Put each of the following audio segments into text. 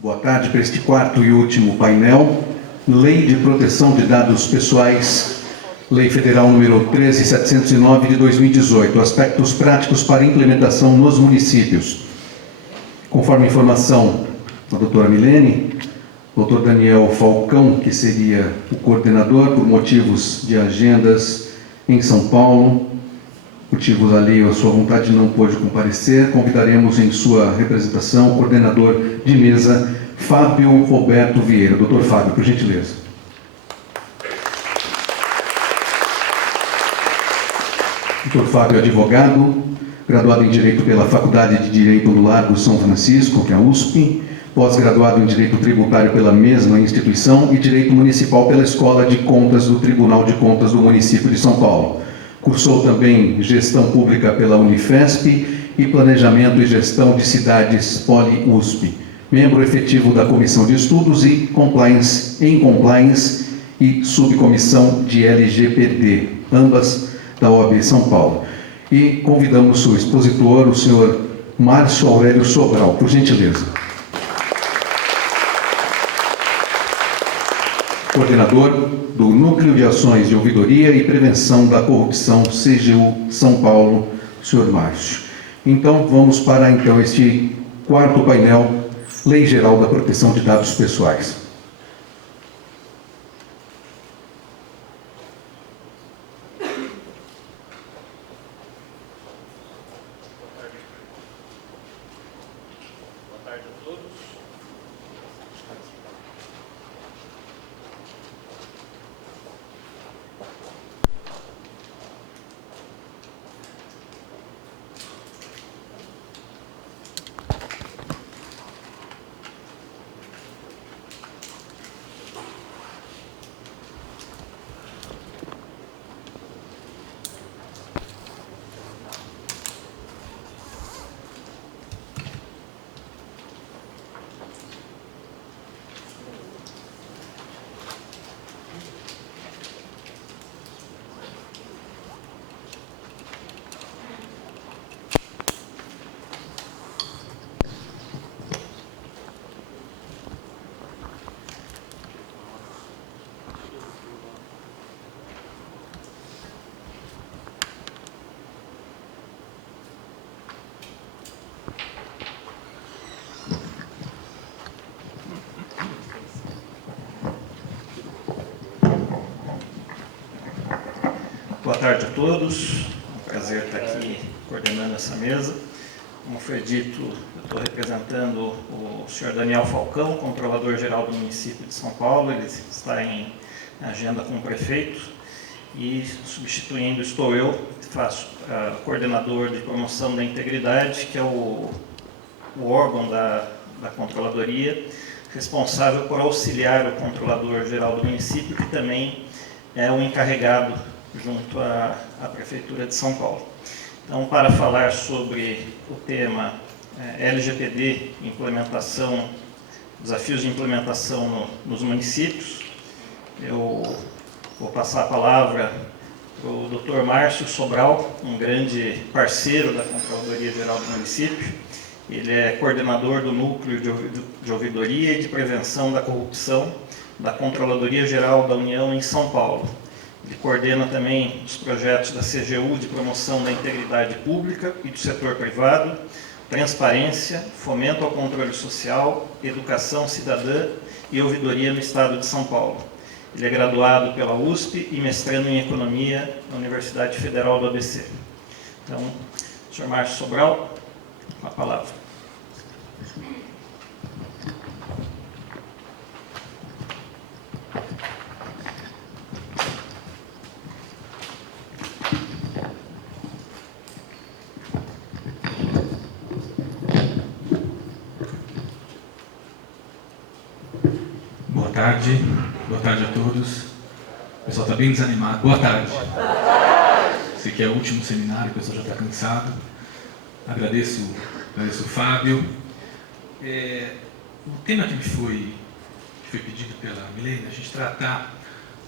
Boa tarde para este quarto e último painel. Lei de Proteção de Dados Pessoais, Lei Federal número 13.709 de 2018, aspectos práticos para implementação nos municípios. Conforme a informação da doutora Milene, o doutor Daniel Falcão, que seria o coordenador por motivos de agendas em São Paulo, motivos ali, a sua vontade não pôde comparecer, convidaremos em sua representação o coordenador de mesa, Fábio Roberto Vieira. Doutor Fábio, por gentileza. Doutor Fábio é advogado, graduado em Direito pela Faculdade de Direito do Largo São Francisco, que é a USP, pós-graduado em Direito Tributário pela mesma instituição e Direito Municipal pela Escola de Contas do Tribunal de Contas do município de São Paulo. Cursou também Gestão Pública pela Unifesp e Planejamento e Gestão de Cidades Poli-USP. Membro efetivo da Comissão de Estudos e Compliance e Subcomissão de LGPD, ambas da OAB São Paulo. E convidamos o expositor, o senhor Márcio Aurélio Sobral, por gentileza. Coordenador do Núcleo de Ações de Ouvidoria e Prevenção da Corrupção, CGU São Paulo, senhor Márcio. Então, vamos para este quarto painel, Lei Geral da Proteção de Dados Pessoais. Boa tarde a todos. Boa tarde a todos, é um prazer estar aqui coordenando essa mesa. Como foi dito, eu estou representando o senhor Daniel Falcão, controlador-geral do município de São Paulo. Ele está em agenda com o prefeito e substituindo estou eu, que faço coordenador de promoção da integridade, que é o órgão da controladoria, responsável por auxiliar o controlador-geral do município, que também é o encarregado junto à Prefeitura de São Paulo. Então, para falar sobre o tema LGPD, implementação, desafios de implementação nos municípios, eu vou passar a palavra para o Dr. Márcio Sobral, um grande parceiro da Controladoria Geral do município. Ele é coordenador do Núcleo de Ouvidoria e de Prevenção da Corrupção da Controladoria Geral da União em São Paulo. Ele coordena também os projetos da CGU de promoção da integridade pública e do setor privado, transparência, fomento ao controle social, educação cidadã e ouvidoria no Estado de São Paulo. Ele é graduado pela USP e mestrando em Economia na Universidade Federal do ABC. Então, senhor Márcio Sobral, com a palavra. Boa tarde a todos. O pessoal está bem desanimado. Boa tarde. Esse aqui é o último seminário, o pessoal já está cansado. Agradeço o Fábio. O tema que me foi pedido pela Milene, a gente tratar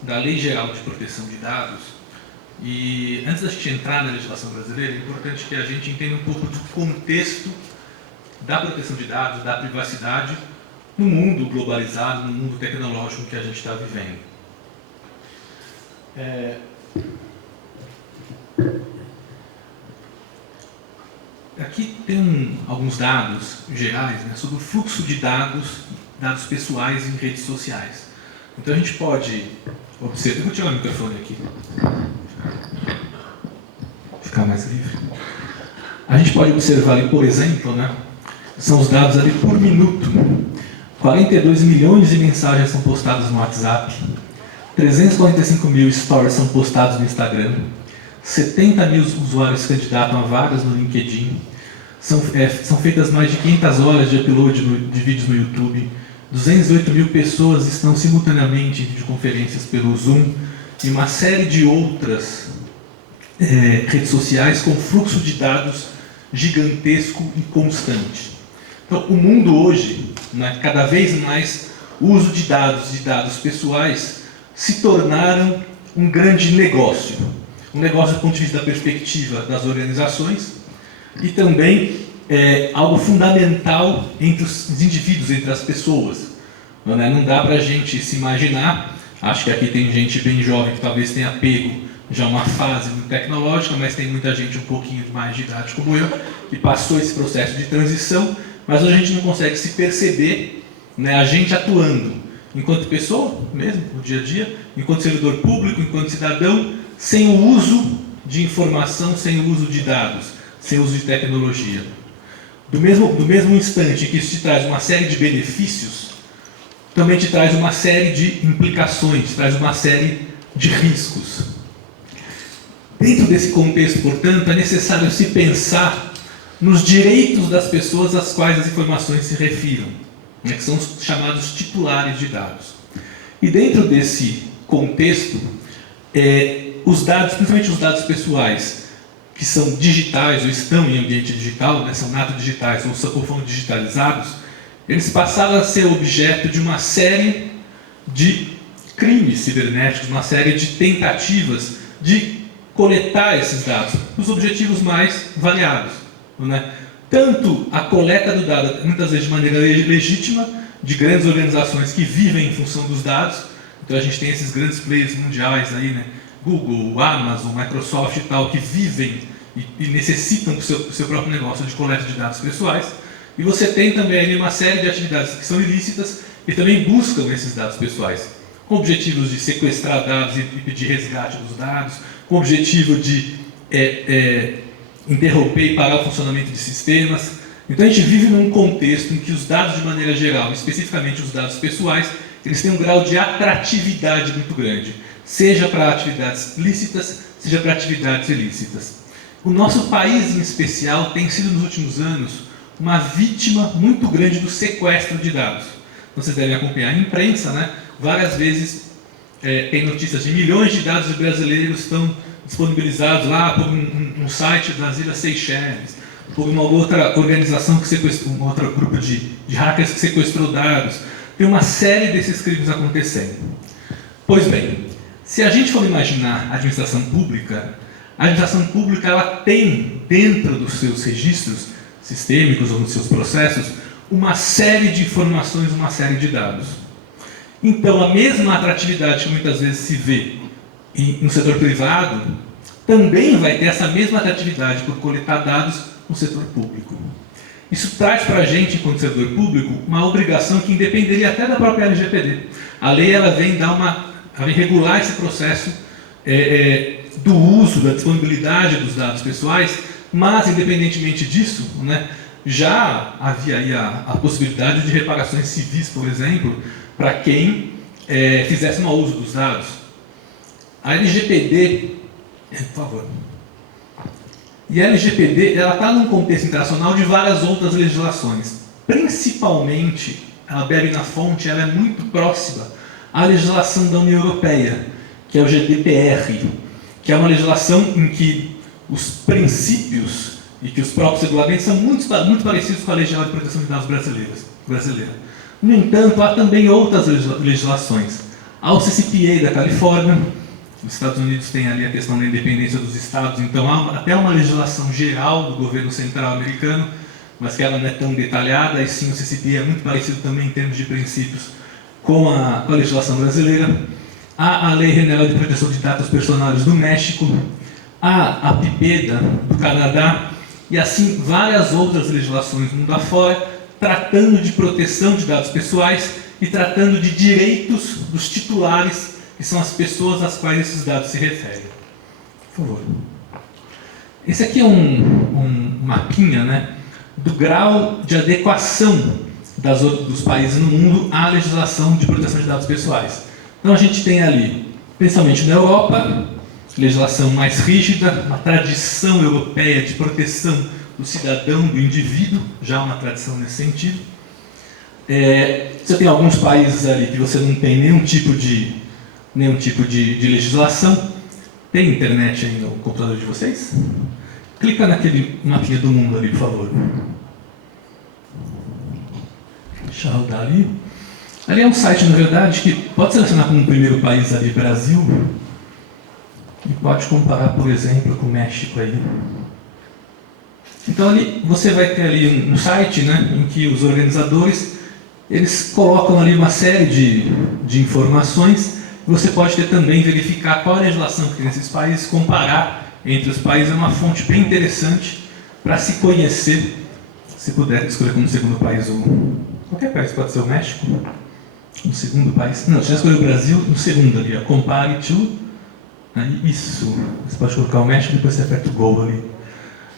da Lei Geral de Proteção de Dados. E antes da gente entrar na legislação brasileira, é importante que a gente entenda um pouco do contexto da proteção de dados, da privacidade, no mundo globalizado, no mundo tecnológico que a gente está vivendo. Aqui tem alguns dados gerais, né, sobre o fluxo de dados pessoais em redes sociais. Então a gente pode observar... Eu vou tirar o microfone aqui. Ficar mais livre. A gente pode observar ali, por exemplo, né, são os dados ali por minuto. 42 milhões de mensagens são postadas no WhatsApp, 345 mil stories são postados no Instagram, 70 mil usuários se candidatam a vagas no LinkedIn, são feitas mais de 500 horas de upload de vídeos no YouTube, 208 mil pessoas estão simultaneamente em videoconferências pelo Zoom, e uma série de outras redes sociais com fluxo de dados gigantesco e constante. Então, o mundo hoje, né, cada vez mais, o uso de dados pessoais, se tornaram um grande negócio. Um negócio do ponto de vista da perspectiva das organizações e também algo fundamental entre os indivíduos, entre as pessoas. Não dá para a gente se imaginar, acho que aqui tem gente bem jovem que talvez tenha pego já uma fase muito tecnológica, mas tem muita gente um pouquinho mais de idade como eu, que passou esse processo de transição, mas a gente não consegue se perceber, né, a gente atuando enquanto pessoa, mesmo, no dia a dia, enquanto servidor público, enquanto cidadão, sem o uso de informação, sem o uso de dados, sem o uso de tecnologia. Do mesmo instante que isso te traz uma série de benefícios, também te traz uma série de implicações, traz uma série de riscos. Dentro desse contexto, portanto, é necessário se pensar nos direitos das pessoas às quais as informações se refiram, né, que são os chamados titulares de dados. E dentro desse contexto, os dados, principalmente os dados pessoais, que são digitais ou estão em ambiente digital, né, são nato digitais ou foram digitalizados, eles passaram a ser objeto de uma série de crimes cibernéticos, uma série de tentativas de coletar esses dados, os objetivos mais variados. Né? Tanto a coleta do dado, muitas vezes de maneira legítima, de grandes organizações que vivem em função dos dados. Então a gente tem esses grandes players mundiais aí, né? Google, Amazon, Microsoft e tal, que vivem e necessitam do seu próprio negócio de coleta de dados pessoais. E você tem também ali uma série de atividades que são ilícitas e também buscam esses dados pessoais, com objetivos de sequestrar dados e pedir resgate dos dados, com o objetivo de interromper e parar o funcionamento de sistemas. Então a gente vive num contexto em que os dados de maneira geral, especificamente os dados pessoais, eles têm um grau de atratividade muito grande, seja para atividades lícitas, seja para atividades ilícitas. O nosso país em especial tem sido nos últimos anos uma vítima muito grande do sequestro de dados. Vocês devem acompanhar a imprensa, né? Várias vezes tem notícias de milhões de dados brasileiros estão disponibilizados lá por um site das Ilhas Seychelles, por uma outra organização que sequestrou, um outro grupo de hackers que sequestrou dados. Tem uma série desses crimes acontecendo. Pois bem, se a gente for imaginar a administração pública ela tem dentro dos seus registros sistêmicos ou nos seus processos uma série de informações, uma série de dados. Então, a mesma atratividade que muitas vezes se vê no setor privado, também vai ter essa mesma atratividade por coletar dados no setor público. Isso traz para a gente, enquanto servidor público, uma obrigação que independeria até da própria LGPD. A lei ela vem regular esse processo do uso, da disponibilidade dos dados pessoais, mas, independentemente disso, né, já havia aí a possibilidade de reparações civis, por exemplo, para quem fizesse mau uso dos dados. A LGPD, por favor. E a LGPD está num contexto internacional de várias outras legislações. Principalmente, ela bebe na fonte, ela é muito próxima à legislação da União Europeia, que é o GDPR, que é uma legislação em que os princípios e que os próprios regulamentos são muito parecidos com a Lei Geral de Proteção de Dados brasileira. No entanto, há também outras legislações. Há o CCPA da Califórnia, os Estados Unidos têm ali a questão da independência dos estados, então há até uma legislação geral do governo central americano mas que ela não é tão detalhada, e sim o CCP é muito parecido também em termos de princípios com a legislação brasileira. Há a Lei General de Proteção de Dados Personais do México, há a PIPEDA do Canadá, e assim várias outras legislações mundo afora, tratando de proteção de dados pessoais e tratando de direitos dos titulares, que são as pessoas às quais esses dados se referem. Por favor. Esse aqui é um mapinha, né, do grau de adequação dos países no mundo à legislação de proteção de dados pessoais. Então a gente tem ali, principalmente na Europa, legislação mais rígida, uma tradição europeia de proteção do cidadão, do indivíduo, já uma tradição nesse sentido. Você tem alguns países ali que você não tem nenhum tipo de legislação. Tem internet aí no computador de vocês? Clica naquele mapinha do mundo ali, por favor. Deixa eu rodar ali. Ali é um site, na verdade, que pode selecionar como primeiro país ali, Brasil, e pode comparar, por exemplo, com o México aí. Então ali você vai ter ali um site, né, em que os organizadores eles colocam ali uma série de informações. Você pode ter também verificar qual a legislação que tem nesses países, comparar entre os países. É uma fonte bem interessante para se conhecer. Se puder escolher como segundo país qualquer país, pode ser o México. No segundo país. Não, você já escolheu o Brasil, no segundo ali, ó, compare to. Aí, isso. Você pode colocar o México e depois você aperta o Go ali.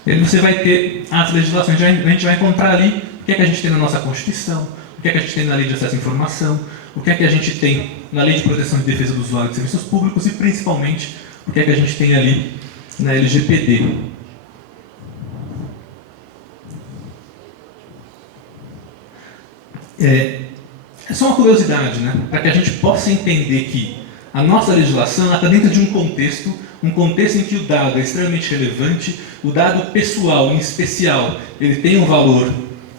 E aí você vai ter as legislações. A gente vai encontrar ali o que é que a gente tem na nossa Constituição, o que é que a gente tem na Lei de Acesso à Informação, o que é que a gente tem na Lei de Proteção e Defesa do Usuário de Serviços Públicos e, principalmente, o que é que a gente tem ali na LGPD. É só uma curiosidade, né? Para que a gente possa entender que a nossa legislação está dentro de um contexto em que o dado é extremamente relevante, o dado pessoal, em especial, ele tem um valor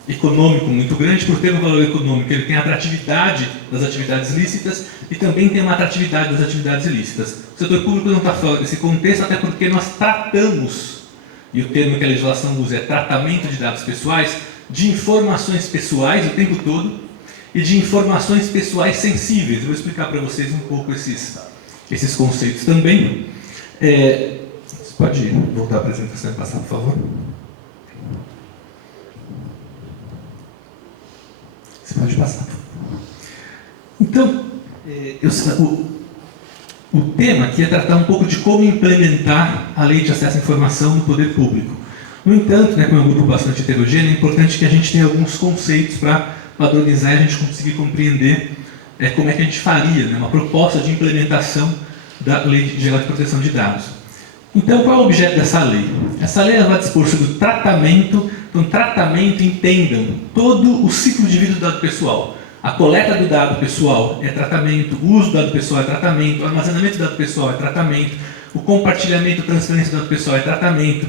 econômico muito grande. Por ter um valor econômico, ele tem a atratividade das atividades lícitas e também tem uma atratividade das atividades ilícitas. O setor público não está fora desse contexto, até porque nós tratamos, e o termo que a legislação usa é tratamento de dados pessoais, de informações pessoais o tempo todo, e de informações pessoais sensíveis. Eu vou explicar para vocês um pouco esses conceitos também. Você pode voltar à apresentação e passar, por favor? Você pode passar. Então, o tema aqui é tratar um pouco de como implementar a Lei de Acesso à Informação no poder público. No entanto, como é um grupo bastante heterogêneo, é importante que a gente tenha alguns conceitos para padronizar e a gente conseguir compreender como é que a gente faria uma proposta de implementação da Lei Geral de Proteção de Dados. Então, qual é o objeto dessa lei? Essa lei vai dispor sobre o tratamento. Então, tratamento, entendam, todo o ciclo de vida do dado pessoal. A coleta do dado pessoal é tratamento, o uso do dado pessoal é tratamento, o armazenamento do dado pessoal é tratamento, o compartilhamento, a transferência do dado pessoal é tratamento,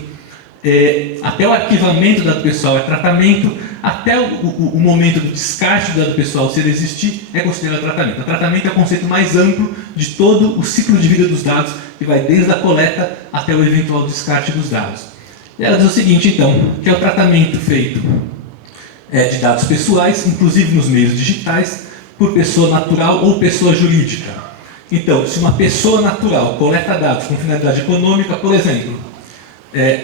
até o arquivamento do dado pessoal é tratamento, até o momento do descarte do dado pessoal, se ele existir, é considerado tratamento. O tratamento é o conceito mais amplo de todo o ciclo de vida dos dados, que vai desde a coleta até o eventual descarte dos dados. E ela diz o seguinte, então, que é o tratamento feito de dados pessoais, inclusive nos meios digitais, por pessoa natural ou pessoa jurídica. Então, se uma pessoa natural coleta dados com finalidade econômica, por exemplo,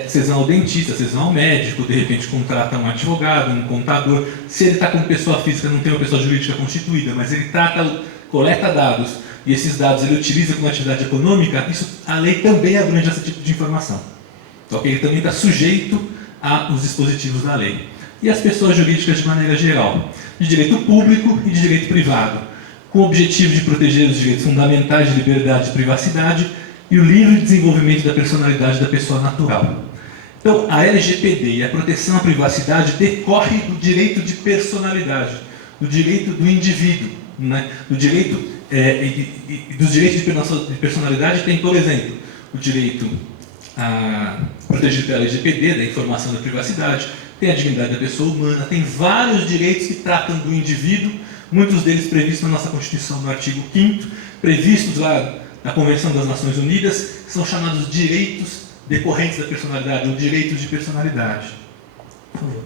vocês vão ao dentista, vocês vão ao médico, de repente contrata um advogado, um contador. Se ele está como pessoa física, não tem uma pessoa jurídica constituída, mas ele coleta dados e esses dados ele utiliza como atividade econômica, a lei também abrange esse tipo de informação. Então, ele também está sujeito aos dispositivos da lei. E as pessoas jurídicas de maneira geral, de direito público e de direito privado, com o objetivo de proteger os direitos fundamentais de liberdade e privacidade e o livre desenvolvimento da personalidade da pessoa natural. Então, a LGPD e a proteção à privacidade decorre do direito de personalidade, do direito do indivíduo, do direito, dos direitos de personalidade tem, por exemplo, o direito protegido pela LGPD, da informação da privacidade, tem a dignidade da pessoa humana, tem vários direitos que tratam do indivíduo, muitos deles previstos na nossa Constituição, no artigo 5º, previstos lá na Convenção das Nações Unidas, que são chamados direitos decorrentes da personalidade, ou direitos de personalidade. Por favor.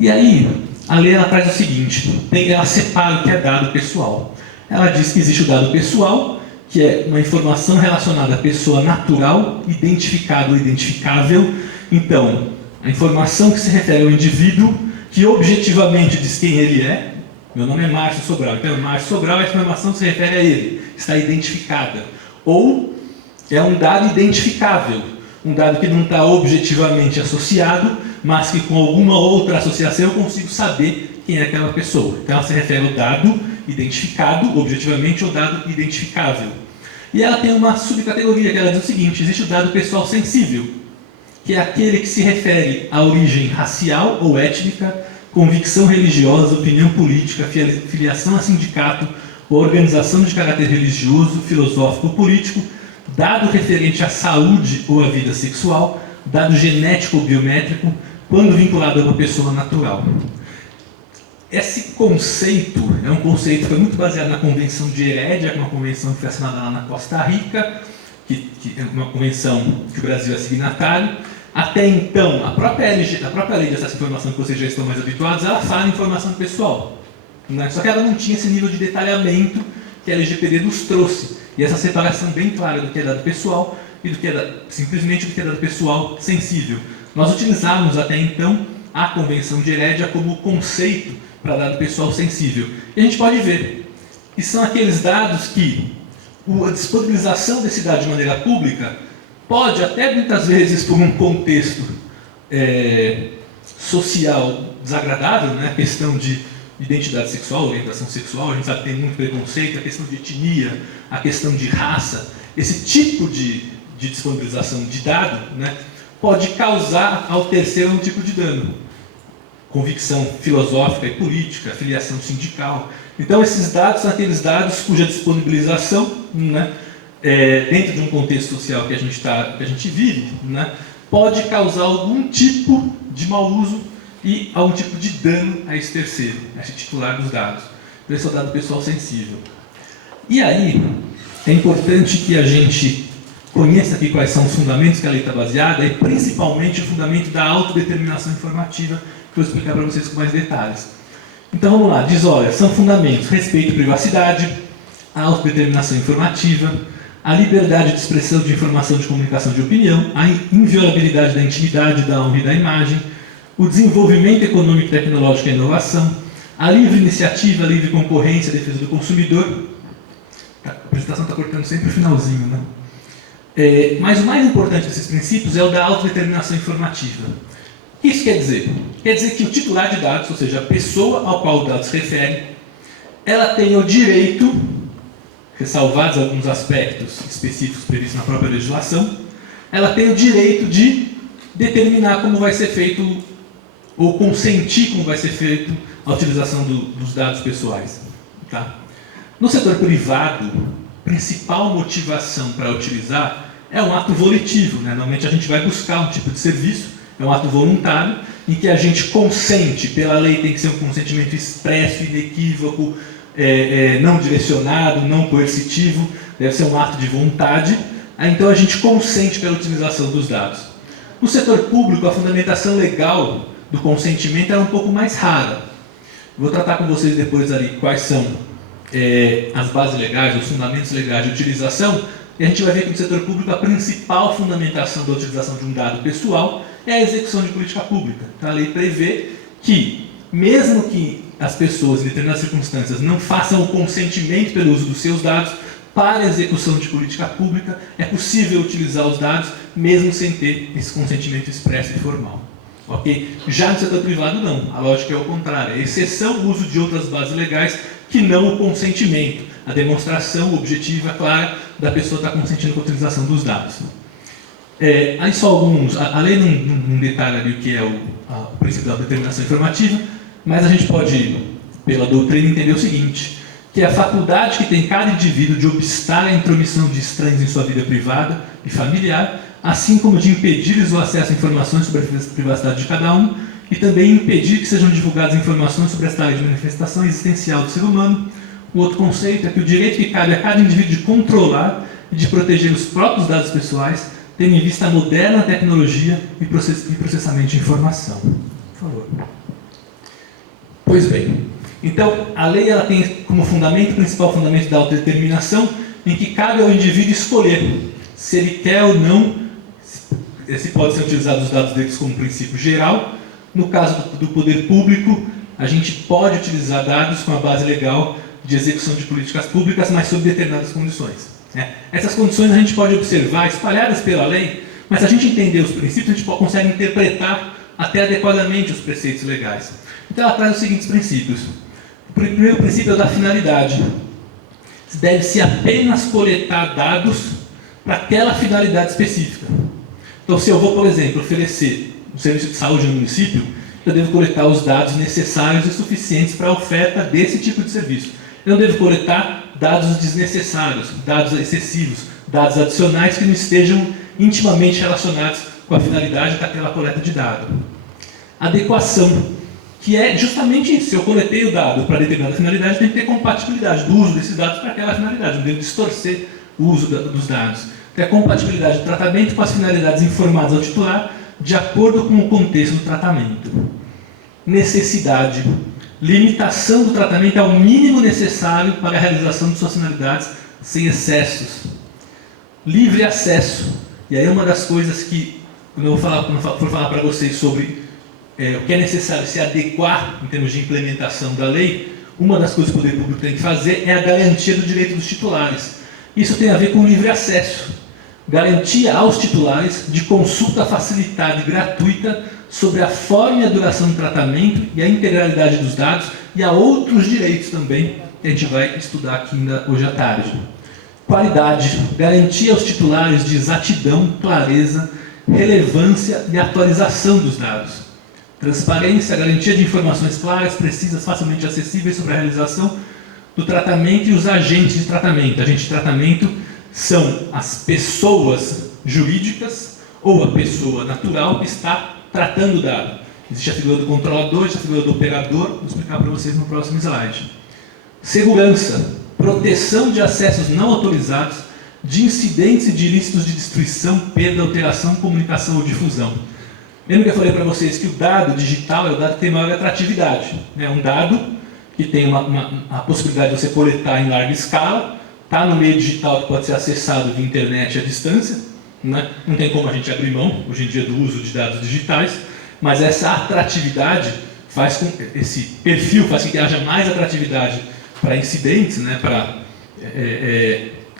E aí, a lei ela traz o seguinte, ela separa o que é dado pessoal. Ela diz que existe o dado pessoal, que é uma informação relacionada à pessoa natural, identificada ou identificável. Então, a informação que se refere ao indivíduo, que objetivamente diz quem ele é. Meu nome é Márcio Sobral, então Márcio Sobral, a informação se refere a ele, está identificada. Ou é um dado identificável, um dado que não está objetivamente associado, mas que com alguma outra associação eu consigo saber quem é aquela pessoa. Então ela se refere ao dado identificado, objetivamente, ou dado identificável. E ela tem uma subcategoria que ela diz o seguinte, existe o dado pessoal sensível, que é aquele que se refere à origem racial ou étnica, convicção religiosa, opinião política, filiação a sindicato, ou organização de caráter religioso, filosófico ou político, dado referente à saúde ou à vida sexual, dado genético ou biométrico, quando vinculado a uma pessoa natural. Esse conceito é um conceito que foi muito baseado na Convenção de Herédia, que é uma convenção que foi assinada lá na Costa Rica, que é uma convenção que o Brasil é signatário. Até então, a própria lei de acesso à informação, que vocês já estão mais habituados, ela fala em informação pessoal, né? Só que ela não tinha esse nível de detalhamento que a LGPD nos trouxe. E essa separação bem clara do que é dado pessoal e do que é simplesmente do que é dado pessoal sensível. Nós utilizávamos até então a Convenção de Herédia como conceito para dado pessoal sensível. E a gente pode ver que são aqueles dados que a disponibilização desse dado de maneira pública pode, até muitas vezes por um contexto social desagradável, né? A questão de identidade sexual, orientação sexual, a gente sabe que tem muito preconceito, a questão de etnia, a questão de raça, esse tipo de disponibilização de dado, né, pode causar ao terceiro um tipo de dano. Convicção filosófica e política, filiação sindical. Então, esses dados são aqueles dados cuja disponibilização, né, dentro de um contexto social que a gente vive, né, pode causar algum tipo de mau uso e algum tipo de dano a esse terceiro, a esse titular dos dados. Então, esse é o dado pessoal sensível. E aí, é importante que a gente conheça aqui quais são os fundamentos que a lei está baseada e principalmente o fundamento da autodeterminação informativa, que eu vou explicar para vocês com mais detalhes. Então vamos lá, diz, olha, são fundamentos: respeito à privacidade, a autodeterminação informativa, a liberdade de expressão de informação de comunicação de opinião, a inviolabilidade da intimidade, da honra e da imagem, o desenvolvimento econômico, tecnológico e a inovação, a livre iniciativa, a livre concorrência, a defesa do consumidor. A apresentação está cortando sempre o finalzinho, né? Mas o mais importante desses princípios é o da autodeterminação informativa. O que isso quer dizer? Quer dizer que o titular de dados, ou seja, a pessoa ao qual o dado se refere, ela tem o direito, ressalvados alguns aspectos específicos previstos na própria legislação, ela tem o direito de determinar como vai ser feito, ou consentir como vai ser feito a utilização dos dados pessoais. Tá? No setor privado, a principal motivação para utilizar é um ato volitivo, né? Normalmente a gente vai buscar um tipo de serviço, é um ato voluntário, em que a gente consente, pela lei tem que ser um consentimento expresso, inequívoco, não direcionado, não coercitivo, deve ser um ato de vontade, então a gente consente pela utilização dos dados. No setor público, a fundamentação legal do consentimento era um pouco mais rara. Vou tratar com vocês depois ali quais são as bases legais, os fundamentos legais de utilização, e a gente vai ver que no setor público a principal fundamentação da utilização de um dado pessoal é a execução de política pública. Então, a lei prevê que, mesmo que as pessoas, em determinadas circunstâncias, não façam o consentimento pelo uso dos seus dados, para a execução de política pública, é possível utilizar os dados, mesmo sem ter esse consentimento expresso e formal. Okay? Já no setor privado, não. A lógica é o contrário. É exceção o uso de outras bases legais que não o consentimento, a demonstração objetiva, clara, da pessoa estar consentindo com a utilização dos dados. Aí só alguns, a lei não detalha ali o que é o princípio da determinação informativa, mas a gente pode, pela doutrina, entender o seguinte, que é a faculdade que tem cada indivíduo de obstar a intromissão de estranhos em sua vida privada e familiar, assim como de impedir-lhes o acesso a informações sobre a privacidade de cada um, e também impedir que sejam divulgadas informações sobre esta área de manifestação existencial do ser humano. O outro conceito é que o direito que cabe a cada indivíduo de controlar e de proteger os próprios dados pessoais, tendo em vista a moderna tecnologia e processamento de informação. Por favor. Pois bem, então a lei ela tem como fundamento, principal fundamento da autodeterminação, em que cabe ao indivíduo escolher se ele quer ou não, se pode ser utilizado os dados deles como princípio geral. No caso do poder público, a gente pode utilizar dados com a base legal de execução de políticas públicas, mas sob determinadas condições. Essas condições a gente pode observar espalhadas pela lei, mas se a gente entender os princípios, a gente consegue interpretar até adequadamente os preceitos legais. Então ela traz os seguintes princípios. O primeiro princípio é o da finalidade. Deve-se apenas coletar dados para aquela finalidade específica. Então, se eu vou, por exemplo, oferecer um serviço de saúde no município, eu devo coletar os dados necessários e suficientes para a oferta desse tipo de serviço. Eu não devo coletar dados desnecessários, dados excessivos, dados adicionais que não estejam intimamente relacionados com a finalidade daquela coleta de dado. Adequação, que é justamente isso. Se eu coletei o dado para determinada finalidade, tem que ter compatibilidade do uso desses dados para aquela finalidade. Não devo distorcer o uso dos dados. Tem a compatibilidade do tratamento com as finalidades informadas ao titular, de acordo com o contexto do tratamento. Necessidade. Limitação do tratamento ao mínimo necessário para a realização de suas finalidades, sem excessos. Livre acesso. E aí uma das coisas que, quando eu for falar para vocês sobre o que é necessário se adequar em termos de implementação da lei, uma das coisas que o poder público tem que fazer é a garantia do direito dos titulares. Isso tem a ver com livre acesso. Garantia aos titulares de consulta facilitada e gratuita sobre a forma e a duração do tratamento e a integralidade dos dados e a outros direitos também, que a gente vai estudar aqui ainda hoje à tarde. Qualidade. Garantia aos titulares de exatidão, clareza, relevância e atualização dos dados. Transparência. Garantia de informações claras, precisas, facilmente acessíveis sobre a realização do tratamento e os agentes de tratamento. Agentes de tratamento são as pessoas jurídicas ou a pessoa natural que está tratando o dado. Existe a figura do controlador, existe a figura do operador, vou explicar para vocês no próximo slide. Segurança, proteção de acessos não autorizados, de incidentes e de ilícitos de destruição, perda, alteração, comunicação ou difusão. Lembra que eu falei para vocês que o dado digital é o dado que tem maior atratividade. É um dado que tem a possibilidade de você coletar em larga escala, está no meio digital que pode ser acessado via internet à distância, né? Não tem como a gente abrir mão, hoje em dia, do uso de dados digitais, mas essa atratividade faz com que esse perfil faz com que haja mais atratividade para incidentes, né? Para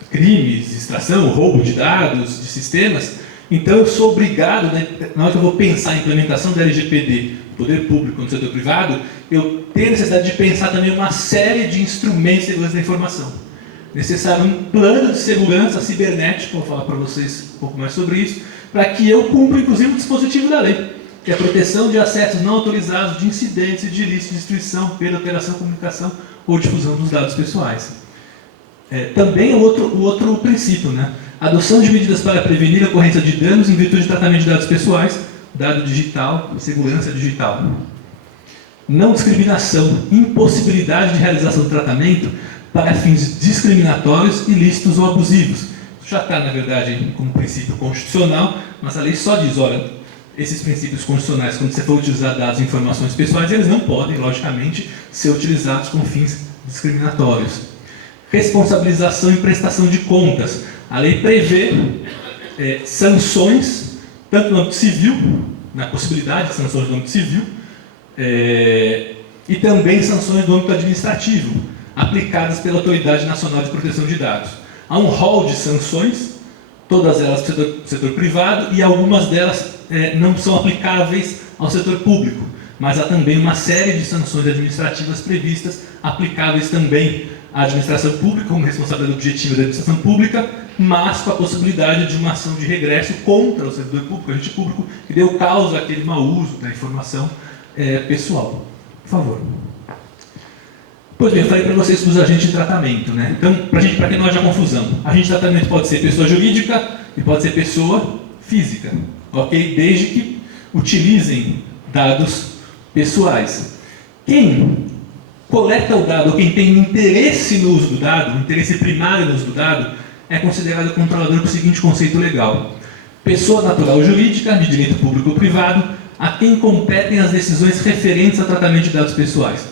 crimes, extração, roubo de dados, de sistemas. Então eu sou obrigado, né, na hora que eu vou pensar em implementação da LGPD, poder público no setor privado, eu tenho a necessidade de pensar também uma série de instrumentos de segurança da informação. Necessário um plano de segurança cibernética, vou falar para vocês um pouco mais sobre isso, para que eu cumpra inclusive o dispositivo da lei, que é a proteção de acessos não autorizados de incidentes e de ilícitos de destruição, perda, alteração, comunicação ou difusão dos dados pessoais. Também o outro princípio, né? Adoção de medidas para prevenir a ocorrência de danos em virtude de tratamento de dados pessoais, dado digital e segurança digital. Não discriminação, impossibilidade de realização do tratamento para fins discriminatórios, ilícitos ou abusivos. Isso já está, na verdade, como princípio constitucional, mas a lei só diz, olha, esses princípios constitucionais, quando você for utilizar dados e informações pessoais, eles não podem, logicamente, ser utilizados com fins discriminatórios. Responsabilização e prestação de contas. A lei prevê sanções, tanto no âmbito civil, na possibilidade de sanções no âmbito civil, e também sanções no âmbito administrativo, aplicadas pela Autoridade Nacional de Proteção de Dados. Há um rol de sanções, todas elas do setor privado, e algumas delas não são aplicáveis ao setor público, mas há também uma série de sanções administrativas previstas, aplicáveis também à administração pública, como responsabilidade objetiva da administração pública, mas com a possibilidade de uma ação de regresso contra o servidor público, agente público, que deu causa àquele mau uso da informação pessoal. Por favor. Pois bem, eu falei para vocês sobre os agentes de tratamento, né? Então, para que não haja confusão, agente de tratamento pode ser pessoa jurídica e pode ser pessoa física, ok? Desde que utilizem dados pessoais. Quem coleta o dado, ou quem tem interesse no uso do dado, interesse primário no uso do dado, é considerado controlador por seguinte conceito legal. Pessoa natural ou jurídica, de direito público ou privado, a quem competem as decisões referentes ao tratamento de dados pessoais.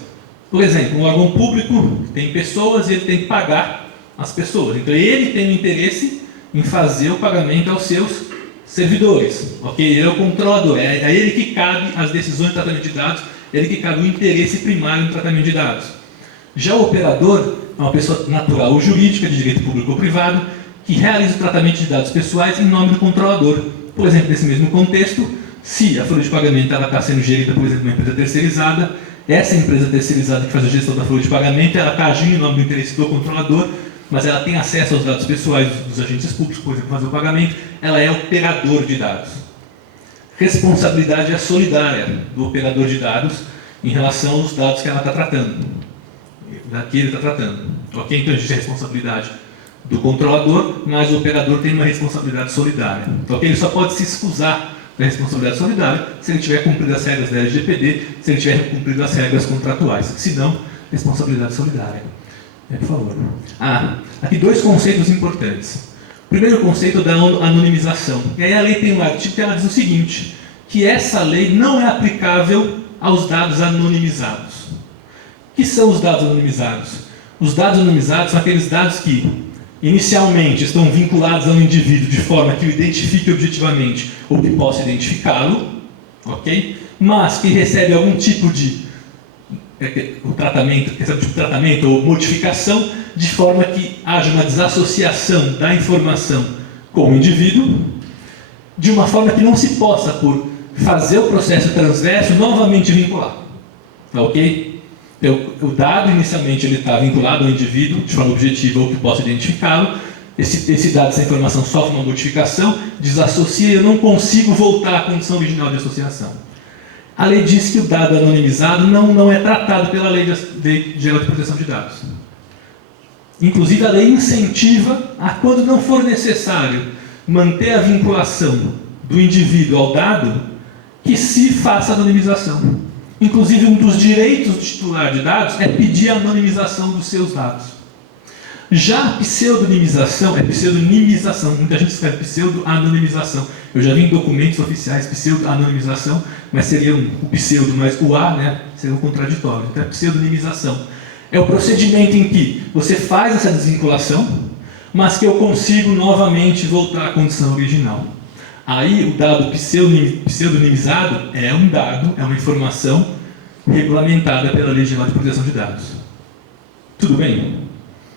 Por exemplo, um órgão público tem pessoas e ele tem que pagar as pessoas. Então ele tem um interesse em fazer o pagamento aos seus servidores. Ok? Ele é o controlador, é a ele que cabe as decisões de tratamento de dados, é ele que cabe o interesse primário no tratamento de dados. Já o operador é uma pessoa natural ou jurídica, de direito público ou privado, que realiza o tratamento de dados pessoais em nome do controlador. Por exemplo, nesse mesmo contexto, se a folha de pagamento está sendo gerida, por exemplo, uma empresa terceirizada, essa empresa terceirizada que faz a gestão da folha de pagamento, ela está agindo em nome do interesse do controlador, mas ela tem acesso aos dados pessoais dos agentes públicos, por exemplo, fazer o pagamento, ela é operador de dados. Responsabilidade é solidária do operador de dados em relação aos dados que ela está tratando, que ele está tratando. Ok? Então existe a responsabilidade do controlador, mas o operador tem uma responsabilidade solidária. Ok? Ele só pode se excusar da responsabilidade solidária se ele tiver cumprido as regras da LGPD, se ele tiver cumprido as regras contratuais. Se não, responsabilidade solidária. Por favor. Aqui dois conceitos importantes. O primeiro conceito da anonimização. E aí a lei tem um artigo que ela diz o seguinte, que essa lei não é aplicável aos dados anonimizados. O que são os dados anonimizados? Os dados anonimizados são aqueles dados que, inicialmente, estão vinculados a um indivíduo de forma que o identifique objetivamente ou que possa identificá-lo, ok? Mas que recebe algum tipo de tratamento ou modificação de forma que haja uma desassociação da informação com o indivíduo, de uma forma que não se possa, por fazer o processo transverso, novamente vincular. Tá, ok? Então, o dado, inicialmente, ele está vinculado ao indivíduo de forma objetiva ou que possa identificá-lo. Esse dado, essa informação sofre uma modificação, desassocia e eu não consigo voltar à condição original de associação. A lei diz que o dado anonimizado não é tratado pela Lei Geral de Proteção de Dados. Inclusive, a lei incentiva a, quando não for necessário, manter a vinculação do indivíduo ao dado, que se faça a anonimização. Inclusive, um dos direitos do titular de dados é pedir a anonimização dos seus dados. Já a pseudonimização é pseudonimização. Muita gente escreve pseudo-anonimização. Eu já vi em documentos oficiais pseudo-anonimização, mas seria o pseudo, mas o A, né, seria um contraditório. Então é pseudonimização. É o procedimento em que você faz essa desvinculação, mas que eu consigo novamente voltar à condição original. Aí o dado pseudonimizado é um dado, é uma informação regulamentada pela Lei Geral de Proteção de Dados. Tudo bem?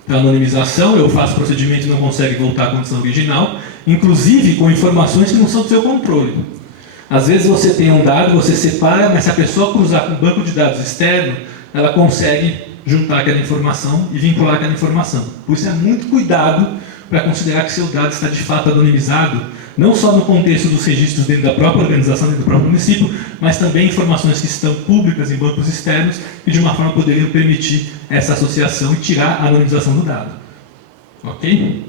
Então, a anonimização, eu faço o procedimento e não consegue voltar à condição original, inclusive com informações que não são do seu controle. Às vezes você tem um dado, você separa, mas se a pessoa cruzar com um banco de dados externo, ela consegue juntar aquela informação e vincular aquela informação. Por isso é muito cuidado para considerar que seu dado está de fato anonimizado, não só no contexto dos registros dentro da própria organização, dentro do próprio município, mas também informações que estão públicas em bancos externos e de uma forma poderiam permitir essa associação e tirar a anonimização do dado. Ok?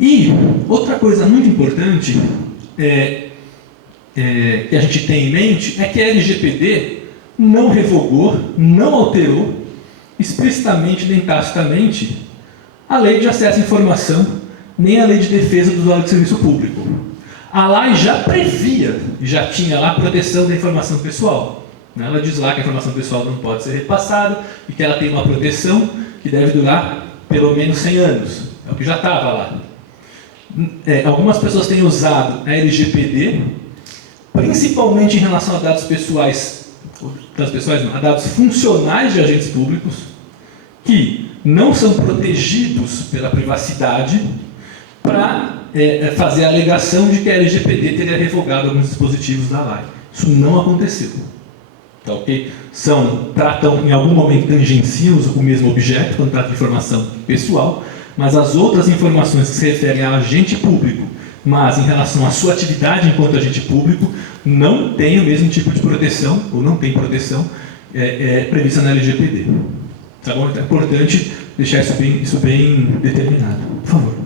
E outra coisa muito importante que a gente tem em mente é que a LGPD não revogou, não alterou explicitamente nem tacitamente a Lei de Acesso à Informação nem a Lei de Defesa do Usuário de Serviço Público. A lei já previa, já tinha lá a proteção da informação pessoal. Ela diz lá que a informação pessoal não pode ser repassada e que ela tem uma proteção que deve durar pelo menos 100 anos. É o que já estava lá. Algumas pessoas têm usado a LGPD, principalmente em relação a dados pessoais, a dados funcionais de agentes públicos, que não são protegidos pela privacidade, para fazer a alegação de que a LGPD teria revogado alguns dispositivos da lei. Isso não aconteceu. Tá, ok? Tratam, em algum momento, tangenciam o mesmo objeto, quando trata de informação pessoal, mas as outras informações que se referem a agente público, mas em relação à sua atividade enquanto agente público, não tem o mesmo tipo de proteção, ou não tem proteção prevista na LGPD. Tá bom? Então é importante deixar isso bem determinado. Por favor.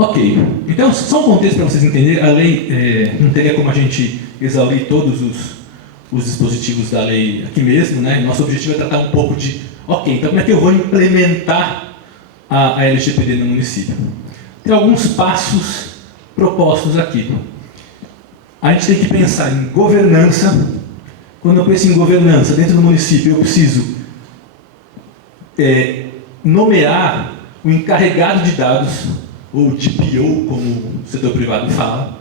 Ok, então só um contexto para vocês entenderem, a lei não teria como a gente exaurir todos os dispositivos da lei aqui mesmo, né? Nosso objetivo é tratar um pouco de, ok, então como é que eu vou implementar a LGPD no município? Tem alguns passos propostos aqui. A gente tem que pensar em governança, Quando eu penso em governança dentro do município, eu preciso nomear o encarregado de dados, ou DPO, como o setor privado fala.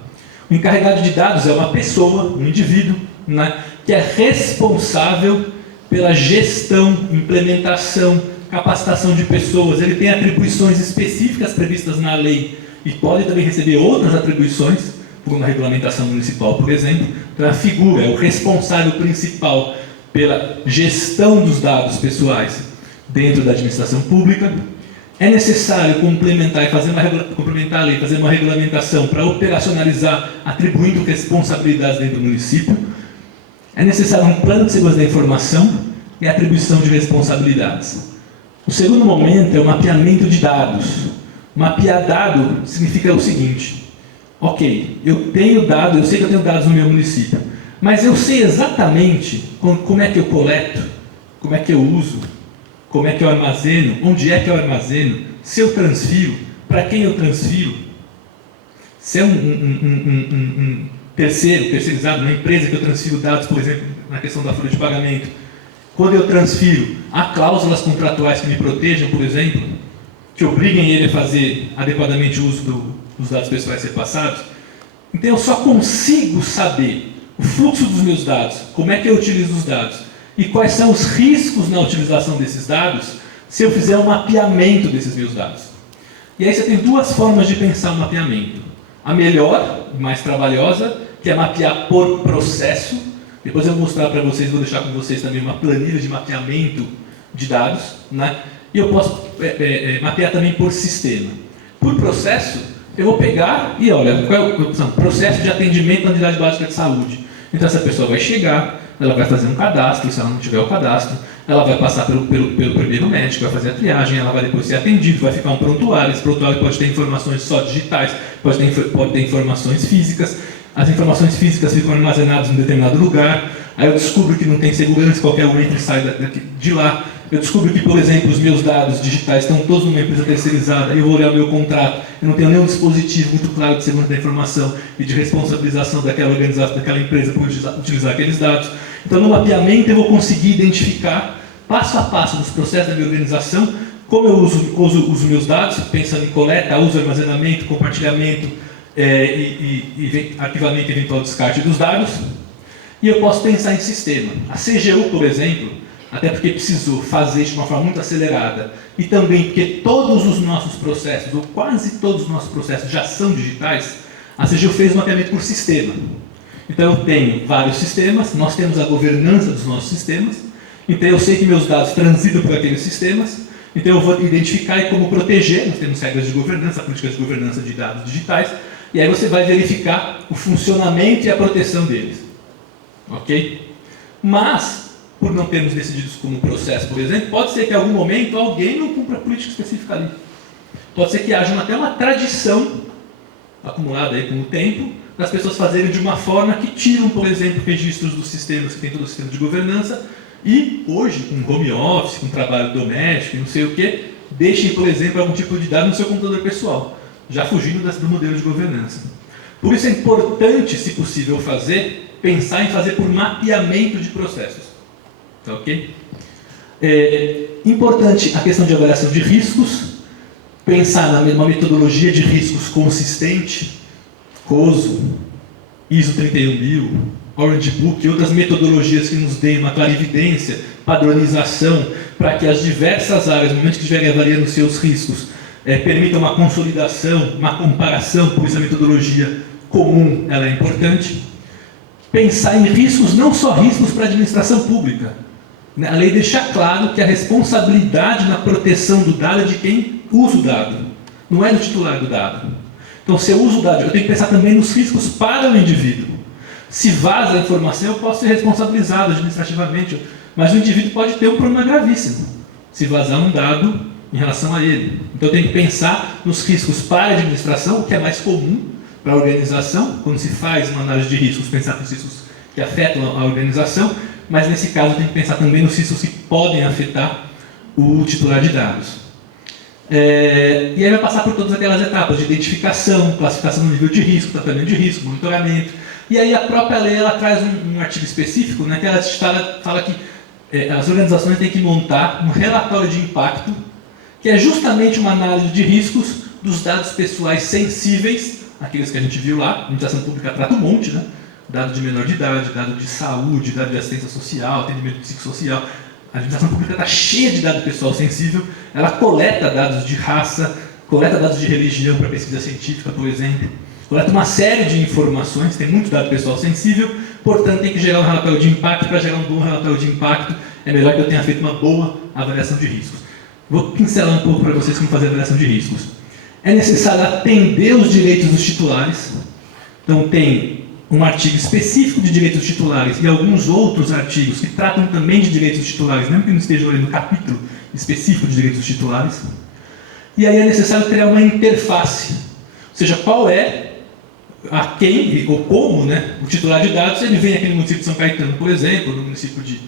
O encarregado de dados é uma pessoa, um indivíduo, né, que é responsável pela gestão, implementação, capacitação de pessoas. Ele tem atribuições específicas previstas na lei e pode também receber outras atribuições, por uma regulamentação municipal, por exemplo. Então, a figura é o responsável principal pela gestão dos dados pessoais dentro da administração pública. É necessário complementar a lei, fazer uma regulamentação para operacionalizar, atribuindo responsabilidades dentro do município. É necessário um plano de segurança da informação e atribuição de responsabilidades. O segundo momento é o mapeamento de dados. Mapear dado significa o seguinte: ok, eu tenho dados, eu sei que eu tenho dados no meu município, mas eu sei exatamente como é que eu coleto, como é que eu uso, como é que eu armazeno, onde é que eu armazeno, se eu transfiro, para quem eu transfiro. Se é um terceirizado, uma empresa que eu transfiro dados, por exemplo, na questão da folha de pagamento, quando eu transfiro, há cláusulas contratuais que me protejam, por exemplo, que obriguem ele a fazer adequadamente o uso dos dados pessoais ser passados. Então eu só consigo saber o fluxo dos meus dados, como é que eu utilizo os dados e quais são os riscos na utilização desses dados se eu fizer um mapeamento desses meus dados. E aí você tem duas formas de pensar o mapeamento. A melhor, mais trabalhosa, que é mapear por processo. Depois eu vou mostrar para vocês, vou deixar com vocês também uma planilha de mapeamento de dados, né? E eu posso mapear também por sistema. Por processo, eu vou pegar e olha, qual é a opção? Processo de atendimento na unidade básica de saúde. Então essa pessoa vai chegar, ela vai fazer um cadastro, se ela não tiver o cadastro, ela vai passar pelo primeiro médico, vai fazer a triagem, ela vai depois ser atendida, vai ficar um prontuário. Esse prontuário pode ter informações só digitais, pode ter informações físicas. As informações físicas ficam armazenadas em um determinado lugar. Aí eu descubro que não tem segurança, qualquer um entra e sai de lá. Eu descubro que, por exemplo, os meus dados digitais estão todos numa empresa terceirizada. Eu vou olhar o meu contrato, eu não tenho nenhum dispositivo muito claro de segurança da informação e de responsabilização daquela organização, daquela empresa por utilizar aqueles dados. Então, no mapeamento, eu vou conseguir identificar, passo a passo, nos processos da minha organização, como eu uso os meus dados, pensando em coleta, uso, armazenamento, compartilhamento e arquivamento e eventual descarte dos dados. E eu posso pensar em sistema. A CGU, por exemplo, até porque precisou fazer de uma forma muito acelerada, e também porque todos os nossos processos, ou quase todos os nossos processos já são digitais, a CGU fez um mapeamento por sistema. Então eu tenho vários sistemas, nós temos a governança dos nossos sistemas, então eu sei que meus dados transitam por aqueles sistemas, então eu vou identificar e como proteger, nós temos regras de governança, políticas de governança de dados digitais, e aí você vai verificar o funcionamento e a proteção deles. Ok? Mas, por não termos decidido isso como processo, por exemplo, pode ser que em algum momento alguém não cumpra a política específica ali. Pode ser que haja até uma tradição acumulada aí com o tempo, das pessoas fazerem de uma forma que tiram, por exemplo, registros dos sistemas, que tem todo o sistema de governança, e hoje, com home office, com trabalho doméstico, não sei o que, deixem, por exemplo, algum tipo de dado no seu computador pessoal, já fugindo do modelo de governança. Por isso é importante, se possível pensar em fazer por mapeamento de processos. Tá, ok? Importante a questão de avaliação de riscos, pensar numa metodologia de riscos consistente, COSO, ISO 31000, Orange Book e outras metodologias que nos deem uma clarividência, padronização, para que as diversas áreas, no momento que estiverem avaliando seus riscos, permitam uma consolidação, uma comparação, por isso a metodologia comum ela é importante. Pensar em riscos, não só riscos para a administração pública. A lei deixa claro que a responsabilidade na proteção do dado é de quem usa o dado, não é do titular do dado. Então, se eu uso o dado, eu tenho que pensar também nos riscos para o indivíduo. Se vaza a informação, eu posso ser responsabilizado administrativamente, mas o indivíduo pode ter um problema gravíssimo se vazar um dado em relação a ele. Então, eu tenho que pensar nos riscos para a administração, o que é mais comum para a organização, quando se faz uma análise de riscos, pensar nos riscos que afetam a organização, mas nesse caso tem que pensar também nos riscos que podem afetar o titular de dados. E aí vai passar por todas aquelas etapas de identificação, classificação do nível de risco, tratamento de risco, monitoramento, E aí a própria lei ela traz um artigo específico, né, que ela fala que as organizações têm que montar um relatório de impacto, que é justamente uma análise de riscos dos dados pessoais sensíveis, aqueles que a gente viu lá. A administração pública trata um monte, né? Dado de menor de idade, dado de saúde, dado de assistência social, atendimento psicossocial. A administração pública está cheia de dado pessoal sensível. Ela coleta dados de raça, coleta dados de religião para pesquisa científica, por exemplo. Coleta uma série de informações, tem muito dado pessoal sensível, portanto tem que gerar um relatório de impacto. Para gerar um bom relatório de impacto, é melhor que eu tenha feito uma boa avaliação de riscos. Vou pincelar um pouco para vocês como fazer a avaliação de riscos. É necessário atender os direitos dos titulares. Então tem um artigo específico de direitos dos titulares e alguns outros artigos que tratam também de direitos dos titulares, mesmo que não estejam ali no capítulo específico de direitos dos titulares. E aí é necessário criar uma interface, ou seja, qual é a quem ou como, né, o titular de dados ele vem aqui no município de São Caetano, por exemplo, no município de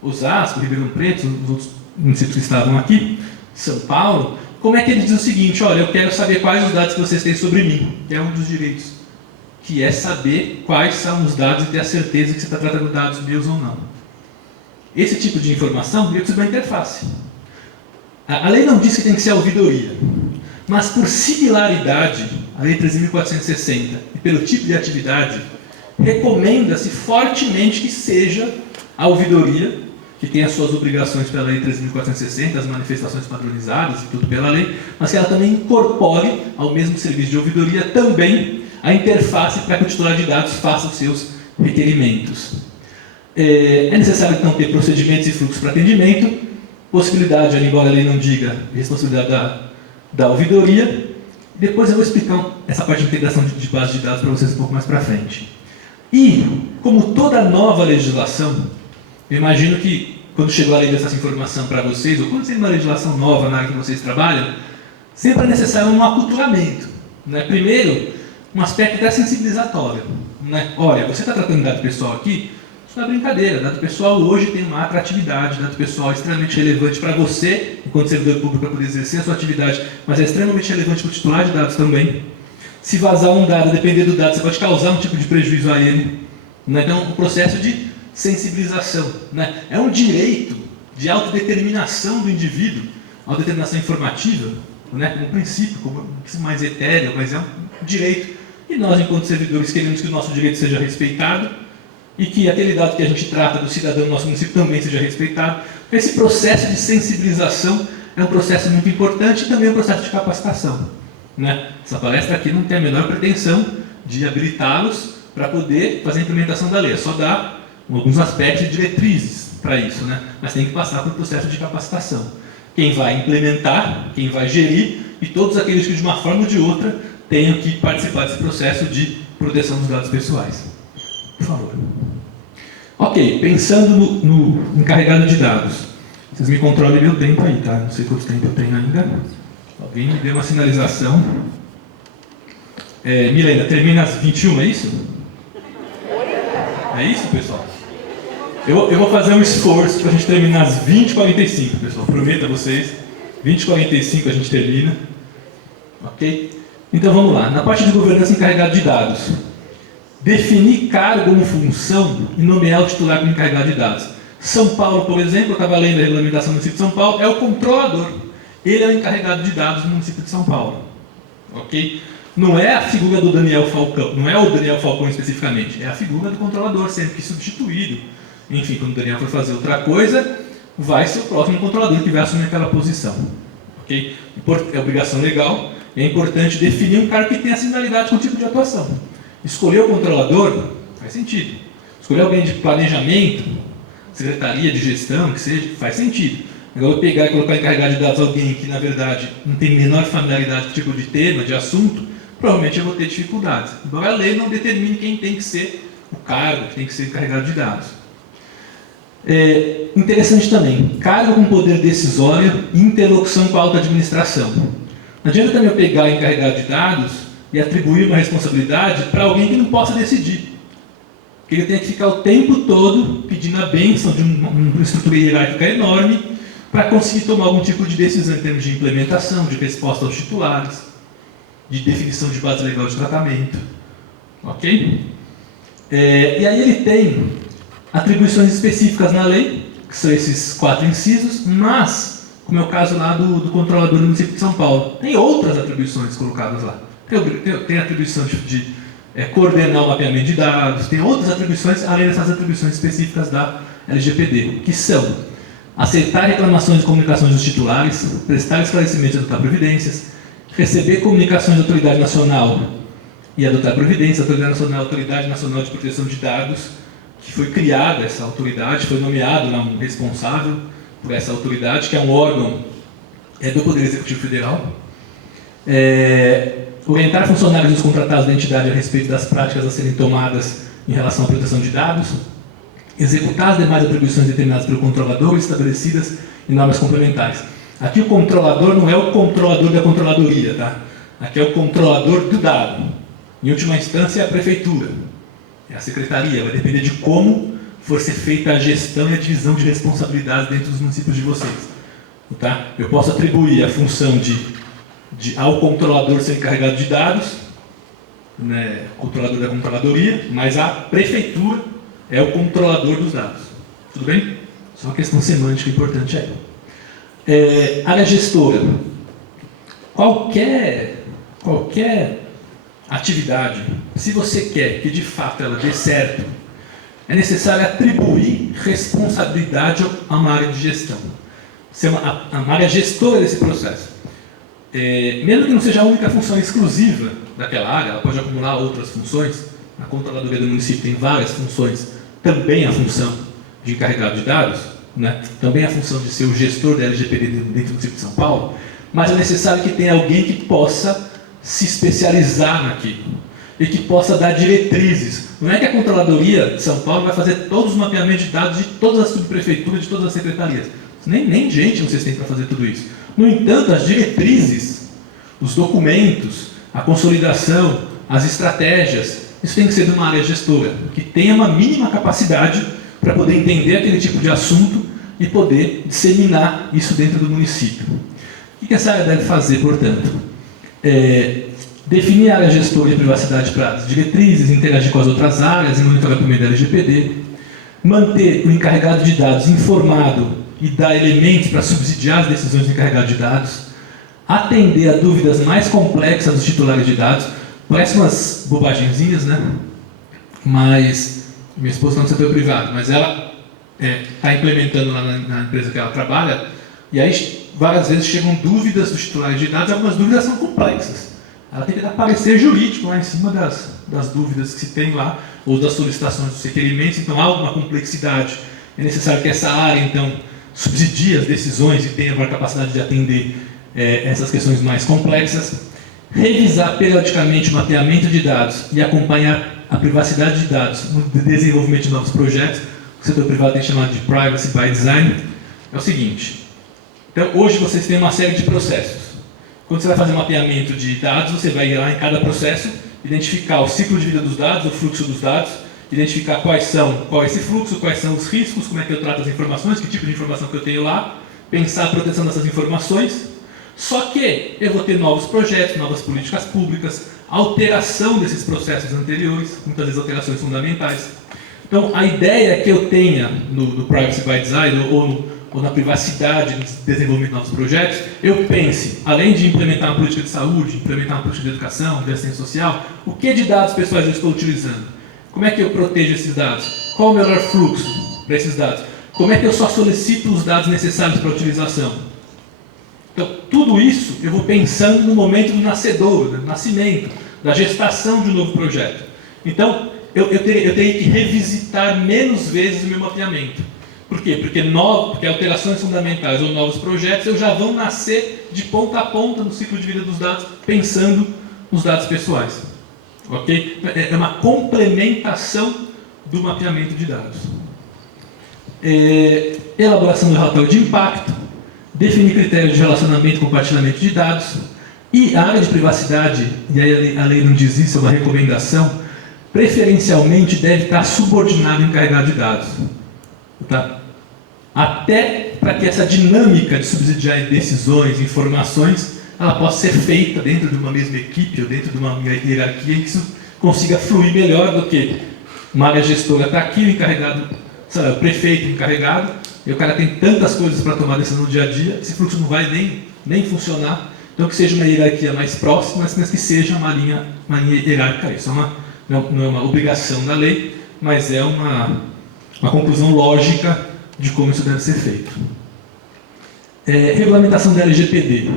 Osasco, Ribeirão Preto, os outros municípios que estavam aqui, São Paulo. Como é que ele diz o seguinte: olha, eu quero saber quais os dados que vocês têm sobre mim, que é um dos direitos, que é saber quais são os dados e ter a certeza que você está tratando dados meus ou não. Esse tipo de informação eu preciso de uma interface. A lei não diz que tem que ser a ouvidoria, mas por similaridade, a Lei 13.460, e pelo tipo de atividade, recomenda-se fortemente que seja a ouvidoria, que tem as suas obrigações pela Lei 13.460, as manifestações padronizadas e tudo pela lei, mas que ela também incorpore ao mesmo serviço de ouvidoria também a interface para que o titular de dados faça os seus requerimentos. É necessário, então, ter procedimentos e fluxos para atendimento, possibilidade, embora a lei não diga, responsabilidade da ouvidoria. Depois eu vou explicar essa parte de integração de base de dados para vocês um pouco mais para frente. E, como toda nova legislação, eu imagino que quando chegou a lei dessa informação para vocês, ou quando tem uma legislação nova na área que vocês trabalham, sempre é necessário um aculturamento, né? Primeiro, um aspecto até sensibilizatório, né? Olha, você está tratando de dado pessoal aqui, isso não é brincadeira. Dado pessoal hoje tem uma atratividade, dado pessoal é extremamente relevante para você, enquanto servidor público, para poder exercer a sua atividade, mas é extremamente relevante para o titular de dados também. Se vazar um dado, depender do dado, você pode causar um tipo de prejuízo a ele, né? Então, o processo de sensibilização, né? É um direito de autodeterminação do indivíduo, autodeterminação informativa, né? Como princípio, como mais etéreo, mas é um direito. E nós, enquanto servidores, queremos que o nosso direito seja respeitado e que aquele dado que a gente trata do cidadão do nosso município também seja respeitado. Esse processo de sensibilização é um processo muito importante e também um processo de capacitação, né? Essa palestra aqui não tem a menor pretensão de habilitá-los para poder fazer a implementação da lei, é só dar alguns aspectos e diretrizes para isso, né? Mas tem que passar por um processo de capacitação. Quem vai implementar, quem vai gerir e todos aqueles que de uma forma ou de outra tenham que participar desse processo de proteção dos dados pessoais. Por favor. Ok, pensando no encarregado de dados. Vocês me controlem meu tempo aí, tá? Não sei quanto tempo eu tenho ainda. Alguém me deu uma sinalização. Milena, termina às 21, é isso? É isso, pessoal? Eu vou fazer um esforço para a gente terminar às 20h45, pessoal. Prometo a vocês. 20h45 a gente termina. Ok? Então vamos lá. Na parte de governança encarregado de dados. Definir cargo como função e nomear o titular como encarregado de dados. São Paulo, por exemplo, eu estava lendo a regulamentação do município de São Paulo, é o controlador. Ele é o encarregado de dados do município de São Paulo. Ok? Não é a figura do Daniel Falcão, não é o Daniel Falcão especificamente, é a figura do controlador, sempre que substituído. Enfim, quando o Daniel for fazer outra coisa, vai ser o próximo controlador que vai assumir aquela posição. Ok? É obrigação legal, é importante definir um cargo que tenha similaridade com o tipo de atuação. Escolher o controlador faz sentido. Escolher alguém de planejamento, secretaria de gestão, que seja, faz sentido. Agora eu pegar e colocar encarregado de dados alguém que, na verdade, não tem menor familiaridade com o tipo de tema, de assunto, provavelmente eu vou ter dificuldades. Embora a lei não determine quem tem que ser o cargo, que tem que ser encarregado de dados. Interessante também, cargo com poder decisório e interlocução com a alta administração. Não adianta também eu pegar encarregado de dados e atribuir uma responsabilidade para alguém que não possa decidir. Porque ele tem que ficar o tempo todo pedindo a bênção de uma estrutura hierárquica enorme para conseguir tomar algum tipo de decisão em termos de implementação, de resposta aos titulares, de definição de base legal de tratamento. Ok? E aí ele tem atribuições específicas na lei, que são esses 4 incisos, mas, como é o caso lá do controlador do município de São Paulo, tem outras atribuições colocadas lá. Tem atribuição de coordenar o mapeamento de dados, tem outras atribuições, além dessas atribuições específicas da LGPD, que são aceitar reclamações e comunicações dos titulares, prestar esclarecimentos e adotar providências, receber comunicações da Autoridade Nacional e adotar providências. A Autoridade Nacional, a Autoridade Nacional de Proteção de Dados, que foi criada essa autoridade, foi nomeado lá um responsável por essa autoridade, que é um órgão do Poder Executivo Federal. Orientar funcionários dos contratados da entidade a respeito das práticas a serem tomadas em relação à proteção de dados, executar as demais atribuições determinadas pelo controlador estabelecidas em normas complementares. Aqui o controlador não é o controlador da controladoria, tá? Aqui é o controlador do dado. Em última instância é a prefeitura, é a secretaria, vai depender de como for ser feita a gestão e a divisão de responsabilidades dentro dos municípios de vocês. Tá? Eu posso atribuir a função ao controlador ser encarregado de dados, né, controlador da controladoria, mas a prefeitura é o controlador dos dados. Tudo bem? Só uma questão semântica importante aí. Área gestora. Qualquer atividade, se você quer que de fato ela dê certo, é necessário atribuir responsabilidade a uma área de gestão. Ser uma área gestora desse processo. Mesmo que não seja a única função exclusiva daquela área, ela pode acumular outras funções. Na controladoria do município tem várias funções, também a função de encarregado de dados, né? Também a função de ser o gestor da LGPD dentro do município de São Paulo, mas é necessário que tenha alguém que possa se especializar naquilo e que possa dar diretrizes. Não é que a controladoria de São Paulo vai fazer todos os mapeamentos de dados de todas as subprefeituras, de todas as secretarias. Nem gente vocês têm para fazer tudo isso. No entanto, as diretrizes, os documentos, a consolidação, as estratégias, isso tem que ser de uma área gestora, que tenha uma mínima capacidade para poder entender aquele tipo de assunto e poder disseminar isso dentro do município. O que essa área deve fazer, portanto? Definir a área gestora de privacidade para as diretrizes, interagir com as outras áreas e monitorar por meio da LGPD, manter o encarregado de dados informado e dar elementos para subsidiar as decisões do encarregado de dados, atender a dúvidas mais complexas dos titulares de dados. Parece umas bobagenzinhas, né? Mas minha esposa está no setor privado, mas ela está implementando lá na empresa que ela trabalha, e aí várias vezes chegam dúvidas dos titulares de dados, algumas dúvidas são complexas. Ela tem que dar parecer jurídico lá em cima das dúvidas que se tem lá, ou das solicitações dos requerimentos, então há alguma complexidade. É necessário que essa área, então, subsidie as decisões e tenha maior capacidade de atender essas questões mais complexas. Revisar periodicamente o mapeamento de dados e acompanhar a privacidade de dados no desenvolvimento de novos projetos. O setor privado tem chamado de Privacy by Design. É o seguinte, então hoje vocês têm uma série de processos. Quando você vai fazer mapeamento de dados, você vai ir lá em cada processo, identificar o ciclo de vida dos dados, o fluxo dos dados, identificar qual é esse fluxo, quais são os riscos, como é que eu trato as informações, que tipo de informação que eu tenho lá, pensar a proteção dessas informações. Só que eu vou ter novos projetos, novas políticas públicas, alteração desses processos anteriores, muitas vezes alterações fundamentais. Então, a ideia é que eu tenha no Privacy by Design ou na privacidade, no desenvolvimento de novos projetos, eu pense, além de implementar uma política de saúde, implementar uma política de educação, de assistência social, o que de dados pessoais eu estou utilizando? Como é que eu protejo esses dados? Qual o melhor fluxo para esses dados? Como é que eu só solicito os dados necessários para a utilização? Então, tudo isso eu vou pensando no momento do nascedouro, do nascimento, da gestação de um novo projeto. Então, eu teria que revisitar menos vezes o meu mapeamento. Por quê? Porque alterações fundamentais ou novos projetos eu já vão nascer de ponta a ponta no ciclo de vida dos dados, pensando nos dados pessoais. Ok? É uma complementação do mapeamento de dados. Elaboração do relatório de impacto, definir critérios de relacionamento e compartilhamento de dados, e a área de privacidade, e aí a lei não diz isso, é uma recomendação, preferencialmente deve estar subordinado ao encarregado de dados. Tá? Até para que essa dinâmica de subsidiar decisões, informações, ela possa ser feita dentro de uma mesma equipe ou dentro de uma hierarquia em que isso consiga fluir melhor do que uma área gestora está aqui, o encarregado, sei lá, o prefeito encarregado, e o cara tem tantas coisas para tomar decisão no dia a dia, esse fluxo não vai nem funcionar. Então, que seja uma hierarquia mais próxima, mas que seja uma linha hierárquica. Isso não é uma obrigação da lei, mas é uma conclusão lógica de como isso deve ser feito. Regulamentação da LGPD.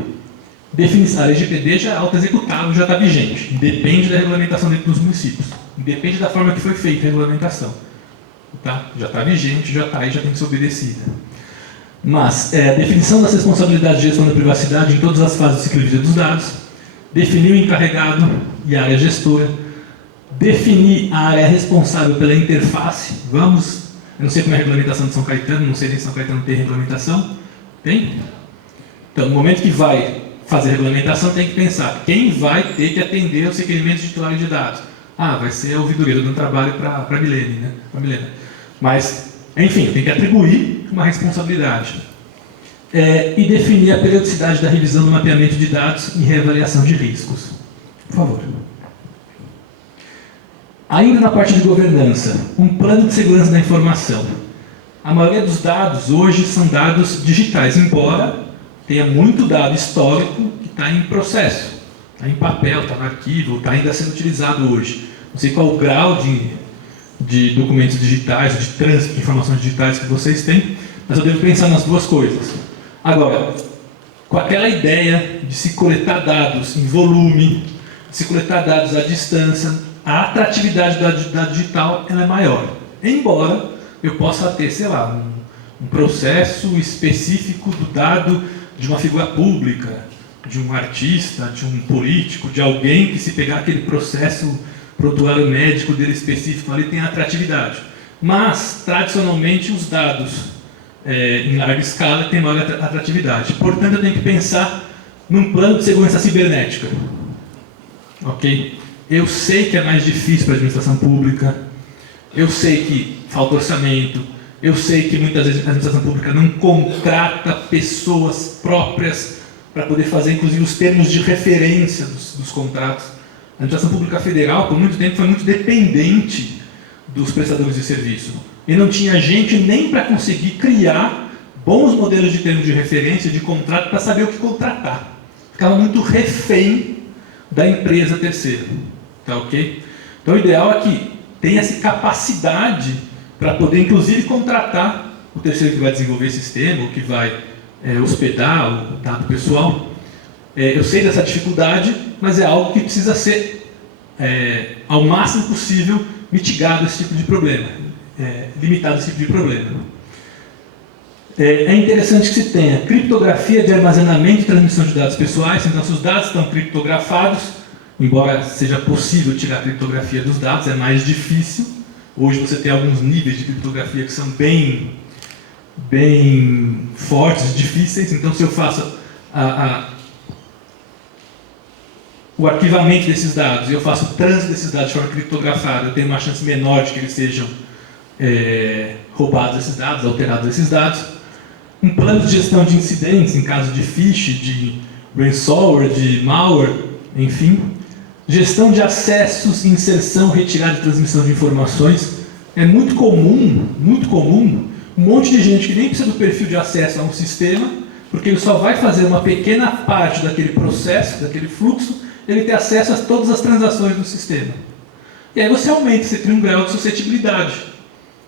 A LGPD já é auto-executável, já está vigente. Depende da regulamentação dentro dos municípios. Depende da forma que foi feita a regulamentação. Tá? Já está vigente, já está aí, já tem que ser obedecida. Mas a definição das responsabilidades de gestão da privacidade em todas as fases do ciclo de vida dos dados, definir o encarregado e a área gestora, definir a área responsável pela interface. Eu não sei como é a regulamentação de São Caetano, não sei nem se São Caetano tem regulamentação. Tem? Então, no momento que vai fazer a regulamentação, tem que pensar quem vai ter que atender os requerimentos de titular de dados. Vai ser a ouvidoria, dando trabalho para a Milene, né? Mas, enfim, tem que atribuir uma responsabilidade. E definir a periodicidade da revisão do mapeamento de dados e reavaliação de riscos. Por favor. Ainda na parte de governança, um plano de segurança da informação. A maioria dos dados hoje são dados digitais, embora tenha muito dado histórico que está em processo, está em papel, está no arquivo, está ainda sendo utilizado hoje. Não sei qual o grau de documentos digitais, de trânsito de informações digitais que vocês têm, mas eu devo pensar nas duas coisas. Agora, com aquela ideia de se coletar dados em volume, de se coletar dados à distância, a atratividade da digital ela é maior. Embora eu possa ter, sei lá, um processo específico do dado de uma figura pública, de um artista, de um político, de alguém que, se pegar aquele processo prontuário médico dele específico, ali tem atratividade. Mas, tradicionalmente, os dados em larga escala têm maior atratividade. Portanto, eu tenho que pensar num plano de segurança cibernética. Ok? Eu sei que é mais difícil para a administração pública, eu sei que falta orçamento, eu sei que muitas vezes a administração pública não contrata pessoas próprias para poder fazer, inclusive, os termos de referência dos contratos. A administração pública federal, por muito tempo, foi muito dependente dos prestadores de serviço. E não tinha gente nem para conseguir criar bons modelos de termos de referência, de contrato, para saber o que contratar. Ficava muito refém da empresa terceira. Tá ok? Então, o ideal é que tenha essa capacidade para poder, inclusive, contratar o terceiro que vai desenvolver esse sistema, ou que vai hospedar o dado pessoal. Eu sei dessa dificuldade, mas é algo que precisa ser, ao máximo possível, mitigado esse tipo de problema, limitado esse tipo de problema. É interessante que se tenha criptografia de armazenamento e transmissão de dados pessoais. Então, se os dados estão criptografados, embora seja possível tirar a criptografia dos dados, é mais difícil. Hoje você tem alguns níveis de criptografia que são bem fortes, difíceis. Então, se eu faço o arquivamento desses dados e eu faço o trânsito desses dados de forma criptografada, eu tenho uma chance menor de que eles sejam roubados esses dados, alterados esses dados. Um plano de gestão de incidentes, em caso de phishing, de ransomware, de malware, enfim. Gestão de acessos, inserção, retirada e transmissão de informações. É muito comum, um monte de gente que nem precisa do perfil de acesso a um sistema, porque ele só vai fazer uma pequena parte daquele processo, daquele fluxo, ele ter acesso a todas as transações do sistema. E aí você cria um grau de suscetibilidade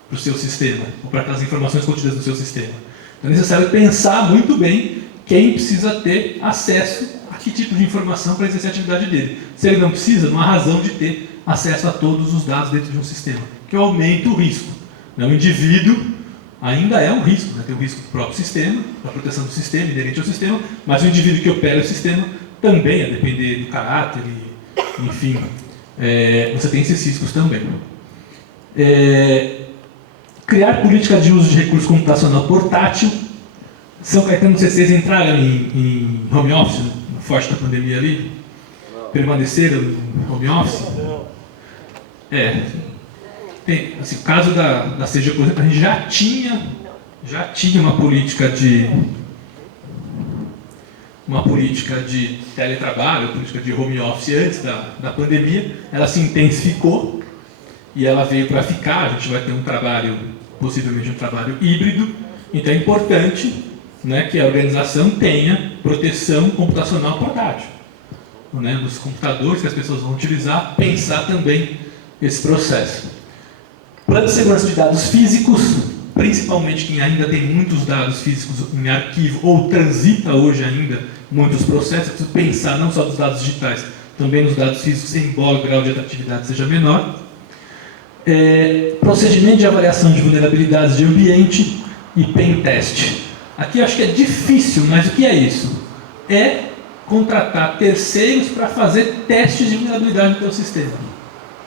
para o seu sistema, ou para aquelas informações contidas no seu sistema. Então é necessário pensar muito bem quem precisa ter acesso a que tipo de informação para exercer a atividade dele. Se ele não precisa, não há razão de ter acesso a todos os dados dentro de um sistema, que aumenta o risco. O indivíduo ainda é um risco, né? Tem o risco do próprio sistema, da proteção do sistema, inerente ao sistema, mas o indivíduo que opera o sistema também, a depender do caráter, enfim, você tem esses riscos também. Criar política de uso de recurso computacional portátil. São Caetano, não sei se vocês entraram em home office, no forte da pandemia ali? Não. Permaneceram no home office? Não. Tem, assim, o caso da CG, por exemplo, a gente já tinha uma política de teletrabalho, política de home office antes da pandemia. Ela se intensificou e ela veio para ficar. A gente vai ter um trabalho, possivelmente um trabalho híbrido, então é importante, né, que a organização tenha proteção computacional portátil, né, dos computadores que as pessoas vão utilizar, pensar também esse processo. Plano de segurança de dados físicos, principalmente quem ainda tem muitos dados físicos em arquivo ou transita hoje ainda muitos processos, precisa pensar não só dos dados digitais, também nos dados físicos, embora o grau de atratividade seja menor. Procedimento de avaliação de vulnerabilidades de ambiente e pen test. Aqui eu acho que é difícil, mas o que é isso? É contratar terceiros para fazer testes de vulnerabilidade no teu sistema.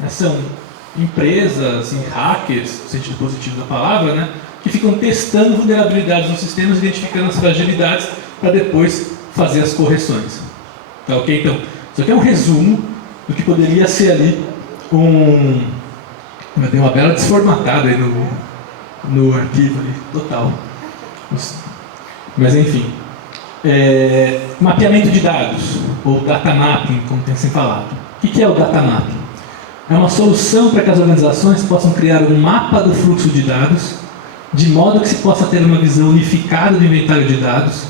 São empresas, hackers, no sentido positivo da palavra, né, que ficam testando vulnerabilidades nos sistemas, identificando as fragilidades para depois fazer as correções. Tá ok? Então, isso aqui é um resumo do que poderia ser ali Deu uma bela desformatada aí no arquivo ali, total. Mas enfim. Mapeamento de dados, ou data mapping, como tem sido falado. O que é o data mapping? É uma solução para que as organizações possam criar um mapa do fluxo de dados, de modo que se possa ter uma visão unificada do inventário de dados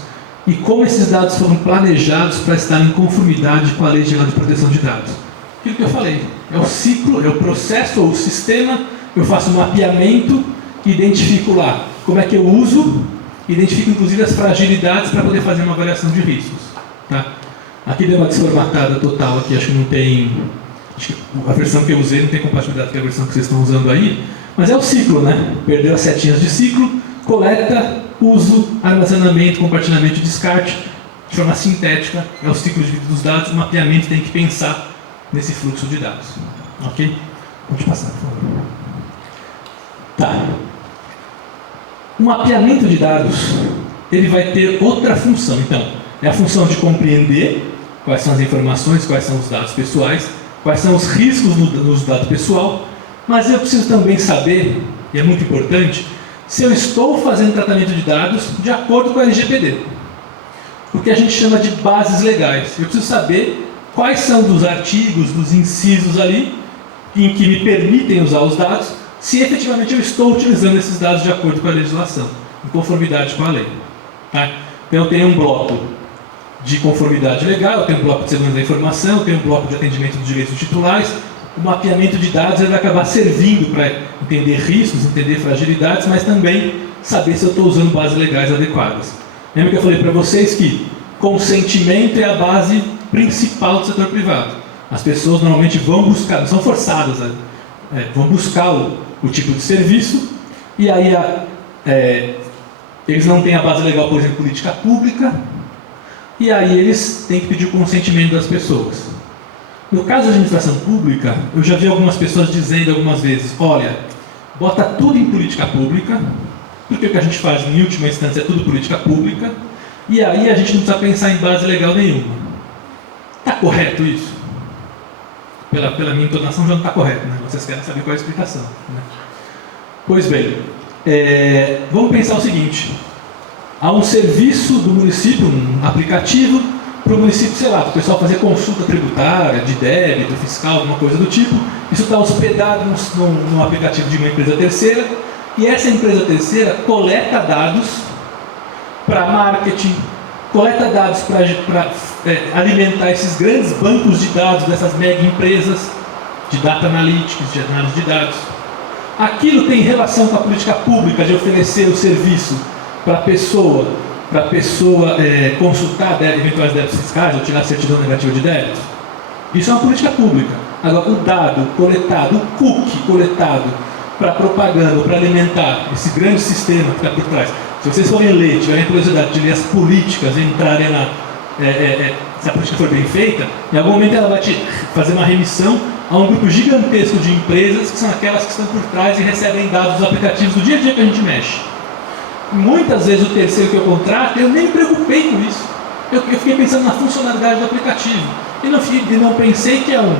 e como esses dados foram planejados para estar em conformidade com a Lei Geral de Proteção de Dados. Aquilo que eu falei, é o ciclo, é o processo ou o sistema, eu faço um mapeamento e identifico lá como é que eu uso, identifico inclusive as fragilidades para poder fazer uma avaliação de riscos. Tá? Aqui deu uma desformatada total, aqui acho que não tem... Acho que a versão que eu usei não tem compatibilidade com a versão que vocês estão usando aí, mas é o ciclo, né? Perdeu as setinhas de ciclo, coleta, uso, armazenamento, compartilhamento e descarte, de forma sintética, é o ciclo de vida dos dados, o mapeamento tem que pensar nesse fluxo de dados. Ok? Pode passar, por favor. Tá. O mapeamento de dados, ele vai ter outra função. Então, é a função de compreender quais são as informações, quais são os dados pessoais, quais são os riscos no uso do dado pessoal, mas eu preciso também saber, e é muito importante, se eu estou fazendo tratamento de dados de acordo com a LGPD. O que a gente chama de bases legais. Eu preciso saber quais são dos artigos, dos incisos ali, em que me permitem usar os dados, se efetivamente eu estou utilizando esses dados de acordo com a legislação, em conformidade com a lei. Tá? Então eu tenho um bloco de conformidade legal, eu tenho um bloco de segurança da informação, eu tenho um bloco de atendimento dos direitos dos titulares. O mapeamento de dados ele vai acabar servindo para entender riscos, entender fragilidades, mas também saber se eu estou usando bases legais adequadas. Lembra que eu falei para vocês que consentimento é a base principal do setor privado. As pessoas normalmente vão buscar, não são forçadas, vão buscar o tipo de serviço, e aí eles não têm a base legal, por exemplo, política pública, e aí eles têm que pedir o consentimento das pessoas. No caso da administração pública, eu já vi algumas pessoas dizendo algumas vezes, olha, bota tudo em política pública, porque o que a gente faz em última instância é tudo política pública, e aí a gente não precisa pensar em base legal nenhuma. Está correto isso? Pela minha entonação já não está correto, né? Vocês querem saber qual é a explicação. Né? Pois bem, vamos pensar o seguinte, há um serviço do município, um aplicativo, para o município, sei lá, para o pessoal fazer consulta tributária, de débito, fiscal, alguma coisa do tipo. Isso está hospedado num aplicativo de uma empresa terceira, e essa empresa terceira coleta dados para marketing, coleta dados para alimentar esses grandes bancos de dados dessas mega empresas de data analytics, de análise de dados. Aquilo tem relação com a política pública de oferecer o serviço para a pessoa consultar eventuais débitos fiscais ou tirar certidão negativa de débitos. Isso é uma política pública. Agora, o dado coletado, o cookie coletado para propaganda, para alimentar esse grande sistema que está por trás. Se vocês forem ler, tiverem curiosidade de ler as políticas, entrarem se a política for bem feita, em algum momento ela vai te fazer uma remissão a um grupo gigantesco de empresas que são aquelas que estão por trás e recebem dados dos aplicativos do dia a dia que a gente mexe. Muitas vezes o terceiro que eu contrato, eu nem me preocupei com isso. Eu fiquei pensando na funcionalidade do aplicativo. E não pensei que é um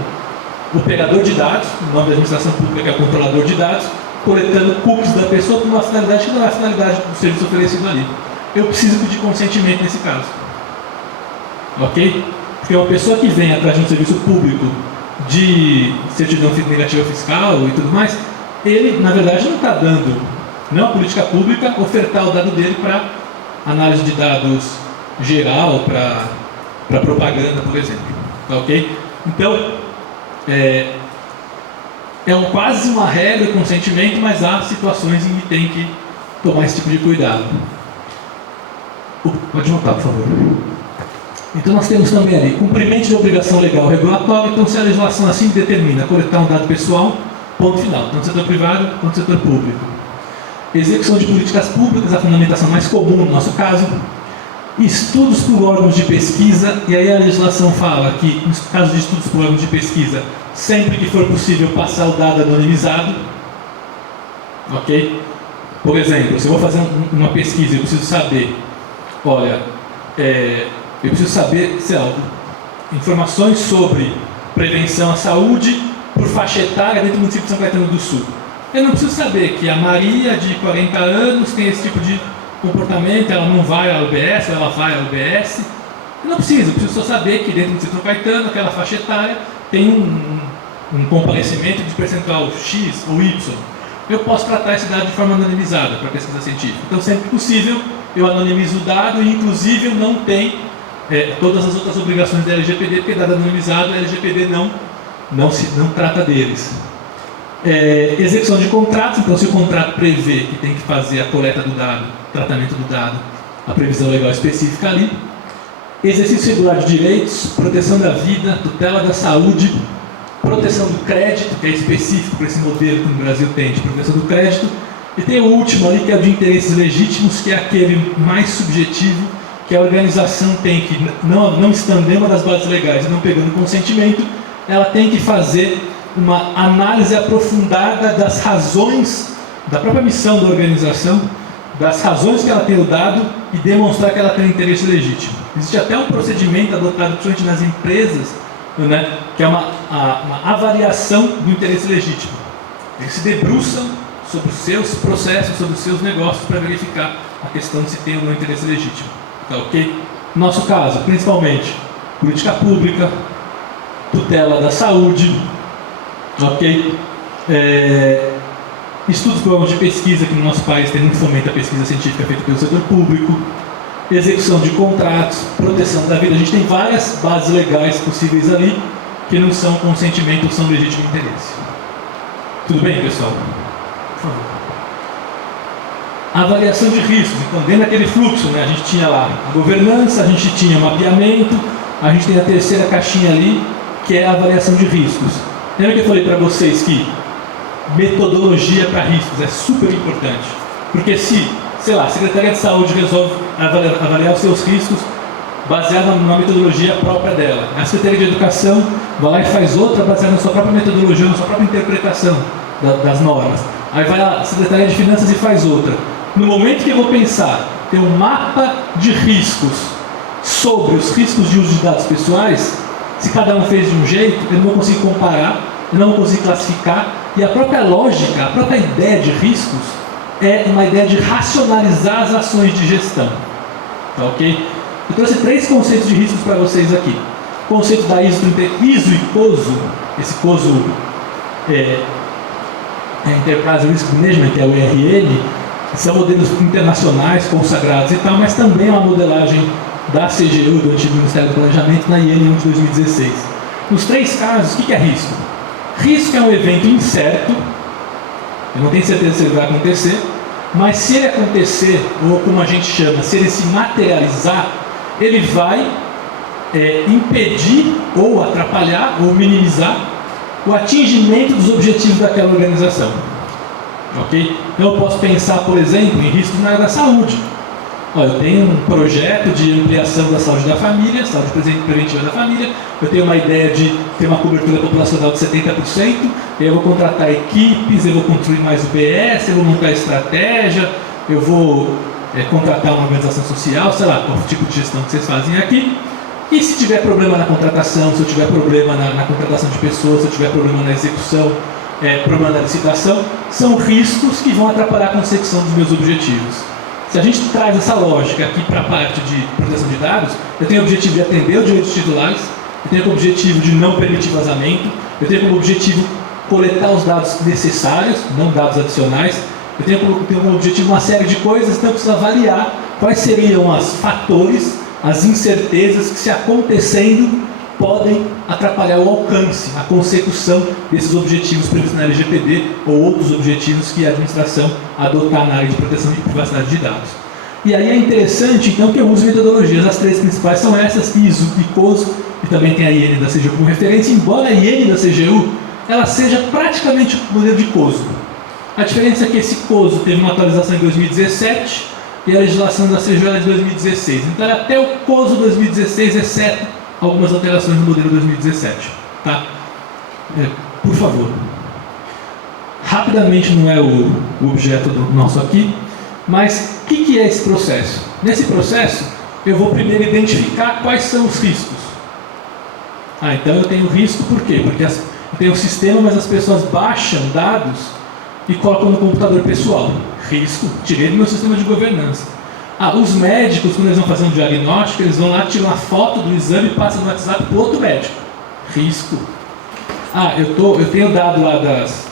operador de dados, o nome da administração pública que é o controlador de dados, coletando cookies da pessoa por uma finalidade que não é a finalidade do serviço oferecido ali. Eu preciso pedir consentimento nesse caso. Ok? Porque uma pessoa que vem atrás de um serviço público de certidão negativa fiscal e tudo mais, ele, na verdade, não está dando, não é uma política pública, ofertar o dado dele para análise de dados geral, para propaganda, por exemplo. Tá ok? Então, é quase uma regra, consentimento, mas há situações em que tem que tomar esse tipo de cuidado. Pode voltar, por favor. Então nós temos também ali, cumprimento de obrigação legal regulatória. Então se a legislação assim determina coletar um dado pessoal, ponto final, tanto no setor privado quanto no setor público. Execução de políticas públicas, a fundamentação mais comum no nosso caso. Estudos por órgãos de pesquisa, e aí a legislação fala que, nos casos de estudos por órgãos de pesquisa, sempre que for possível passar o dado anonimizado. Ok? Por exemplo, se eu vou fazer uma pesquisa, eu preciso saber, olha, eu preciso saber, sei lá, informações sobre prevenção à saúde por faixa etária dentro do município de São Caetano do Sul. Eu não preciso saber que a Maria, de 40 anos, tem esse tipo de comportamento, ela não vai à UBS, ou ela vai à UBS. Eu não preciso, eu preciso só saber que dentro do município de São Caetano, aquela faixa etária, tem um comparecimento de percentual X ou Y. Eu posso tratar esse dado de forma anonimizada para pesquisa científica. Então, sempre que possível, eu anonimizo o dado e, inclusive, não tem todas as outras obrigações da LGPD, porque dado anonimizado, a LGPD não trata deles. Execução de contratos, então se o contrato prevê que tem que fazer a coleta do dado, tratamento do dado, a previsão legal específica ali. Exercício regular de direitos, proteção da vida, tutela da saúde, proteção do crédito, que é específico para esse modelo que no Brasil tem de proteção do crédito. E tem o último ali, que é o de interesses legítimos, que é aquele mais subjetivo, que a organização tem que, não estando dentro das bases legais e não pegando consentimento, ela tem que fazer uma análise aprofundada das razões, da própria missão da organização, das razões que ela tem o dado e demonstrar que ela tem um interesse legítimo. Existe até um procedimento adotado principalmente nas empresas, né, que é uma avaliação do interesse legítimo. Eles se debruçam sobre os seus processos, sobre os seus negócios para verificar a questão de se tem ou não interesse legítimo. Tá, ok? No nosso caso, principalmente, política pública, tutela da saúde, ok? Estudos por órgãos de pesquisa, que no nosso país tem muito fomento a pesquisa científica feita pelo setor público, execução de contratos, proteção da vida. A gente tem várias bases legais possíveis ali que não são consentimento ou são legítimo interesse. Tudo bem, pessoal? Por favor. Avaliação de riscos. Então, dentro daquele fluxo, né, a gente tinha lá a governança, a gente tinha mapeamento, a gente tem a terceira caixinha ali, que é a avaliação de riscos. Lembra que eu falei para vocês que metodologia para riscos é super importante? Porque se, sei lá, a Secretaria de Saúde resolve avaliar os seus riscos baseado na metodologia própria dela, a Secretaria de Educação vai lá e faz outra baseada na sua própria metodologia, na sua própria interpretação das normas. Aí vai a Secretaria de Finanças e faz outra. No momento que eu vou pensar, ter um mapa de riscos sobre os riscos de uso de dados pessoais, se cada um fez de um jeito, eu não vou conseguir comparar, eu não vou conseguir classificar, e a própria lógica, a própria ideia de riscos é uma ideia de racionalizar as ações de gestão. Tá, ok? Eu trouxe 3 conceitos de riscos para vocês aqui. O conceito da ISO e COSO, esse COSO é Enterprise Risk Management, que é o ERM, são modelos internacionais consagrados e tal, mas também é uma modelagem da CGU, do antigo Ministério do Planejamento, na IN1 de 2016. Nos 3 casos, o que é risco? Risco é um evento incerto, eu não tenho certeza se ele vai acontecer, mas se ele acontecer, ou como a gente chama, se ele se materializar, ele vai impedir, ou atrapalhar, ou minimizar o atingimento dos objetivos daquela organização. Ok? Então eu posso pensar, por exemplo, em riscos na área da saúde. Eu tenho um projeto de ampliação da saúde da família, saúde preventiva da família, eu tenho uma ideia de ter uma cobertura populacional de 70%, e eu vou contratar equipes, eu vou construir mais UBS, eu vou montar estratégia, eu vou contratar uma organização social, sei lá, qual tipo de gestão que vocês fazem aqui. E se tiver problema na contratação, se eu tiver problema na contratação de pessoas, se eu tiver problema na execução, problema na licitação, são riscos que vão atrapalhar a consecução dos meus objetivos. Se a gente traz essa lógica aqui para a parte de proteção de dados, eu tenho o objetivo de atender os direitos titulares, eu tenho o objetivo de não permitir vazamento, eu tenho como objetivo coletar os dados necessários, não dados adicionais. Eu tenho como objetivo uma série de coisas, então eu preciso avaliar quais seriam os fatores, as incertezas que, se acontecendo, podem atrapalhar o alcance, a consecução desses objetivos previstos na LGPD ou outros objetivos que a administração adotar na área de proteção de privacidade de dados. E aí é interessante, então, que eu use metodologias. As três principais são essas, ISO e COSO, e também tem a IN da CGU como referência, embora a IN da CGU ela seja praticamente o modelo de COSO. A diferença é que esse COSO teve uma atualização em 2017 e a legislação da CGU é de 2016. Então, era até o COSO 2016, exceto algumas alterações no modelo 2017. Tá? Por favor. Rapidamente, não é o objeto do nosso aqui, mas o que é esse processo? Nesse processo, eu vou primeiro identificar quais são os riscos. Então eu tenho risco por quê? Porque eu tenho um sistema, mas as pessoas baixam dados e colocam no computador pessoal. Risco, tirei do meu sistema de governança. Os médicos, quando eles vão fazer um diagnóstico, eles vão lá, tiram uma foto do exame e passam no WhatsApp para o outro médico. Risco. Eu tenho dado lá das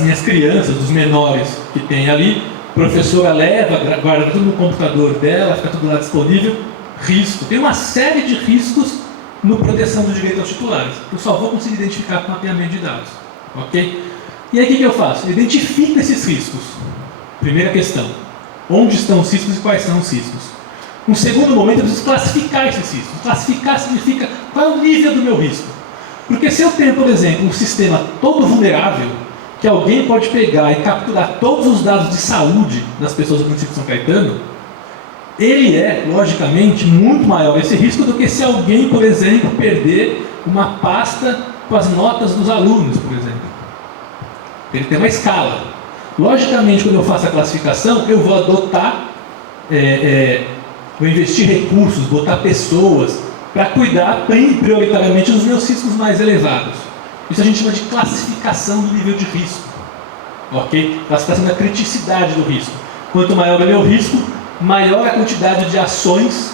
minhas crianças, dos menores que tem ali, a professora leva, guarda tudo no computador dela, fica tudo lá disponível. Risco. Tem uma série de riscos no proteção do direito aos titulares. Eu só vou conseguir identificar com mapeamento de dados. Ok? E aí o que eu faço? Eu identifico esses riscos. Primeira questão. Onde estão os riscos e quais são os riscos? Um segundo momento, eu preciso classificar esses riscos. Classificar significa qual é o nível do meu risco. Porque se eu tenho, por exemplo, um sistema todo vulnerável, que alguém pode pegar e capturar todos os dados de saúde das pessoas do município de São Caetano, ele é, logicamente, muito maior esse risco do que se alguém, por exemplo, perder uma pasta com as notas dos alunos, por exemplo. Ele tem uma escala. Logicamente, quando eu faço a classificação, eu vou adotar, vou investir recursos, botar pessoas para cuidar prioritariamente dos meus riscos mais elevados. Isso a gente chama de classificação do nível de risco. Ok? Classificação da criticidade do risco. Quanto maior o meu risco, maior a quantidade de ações,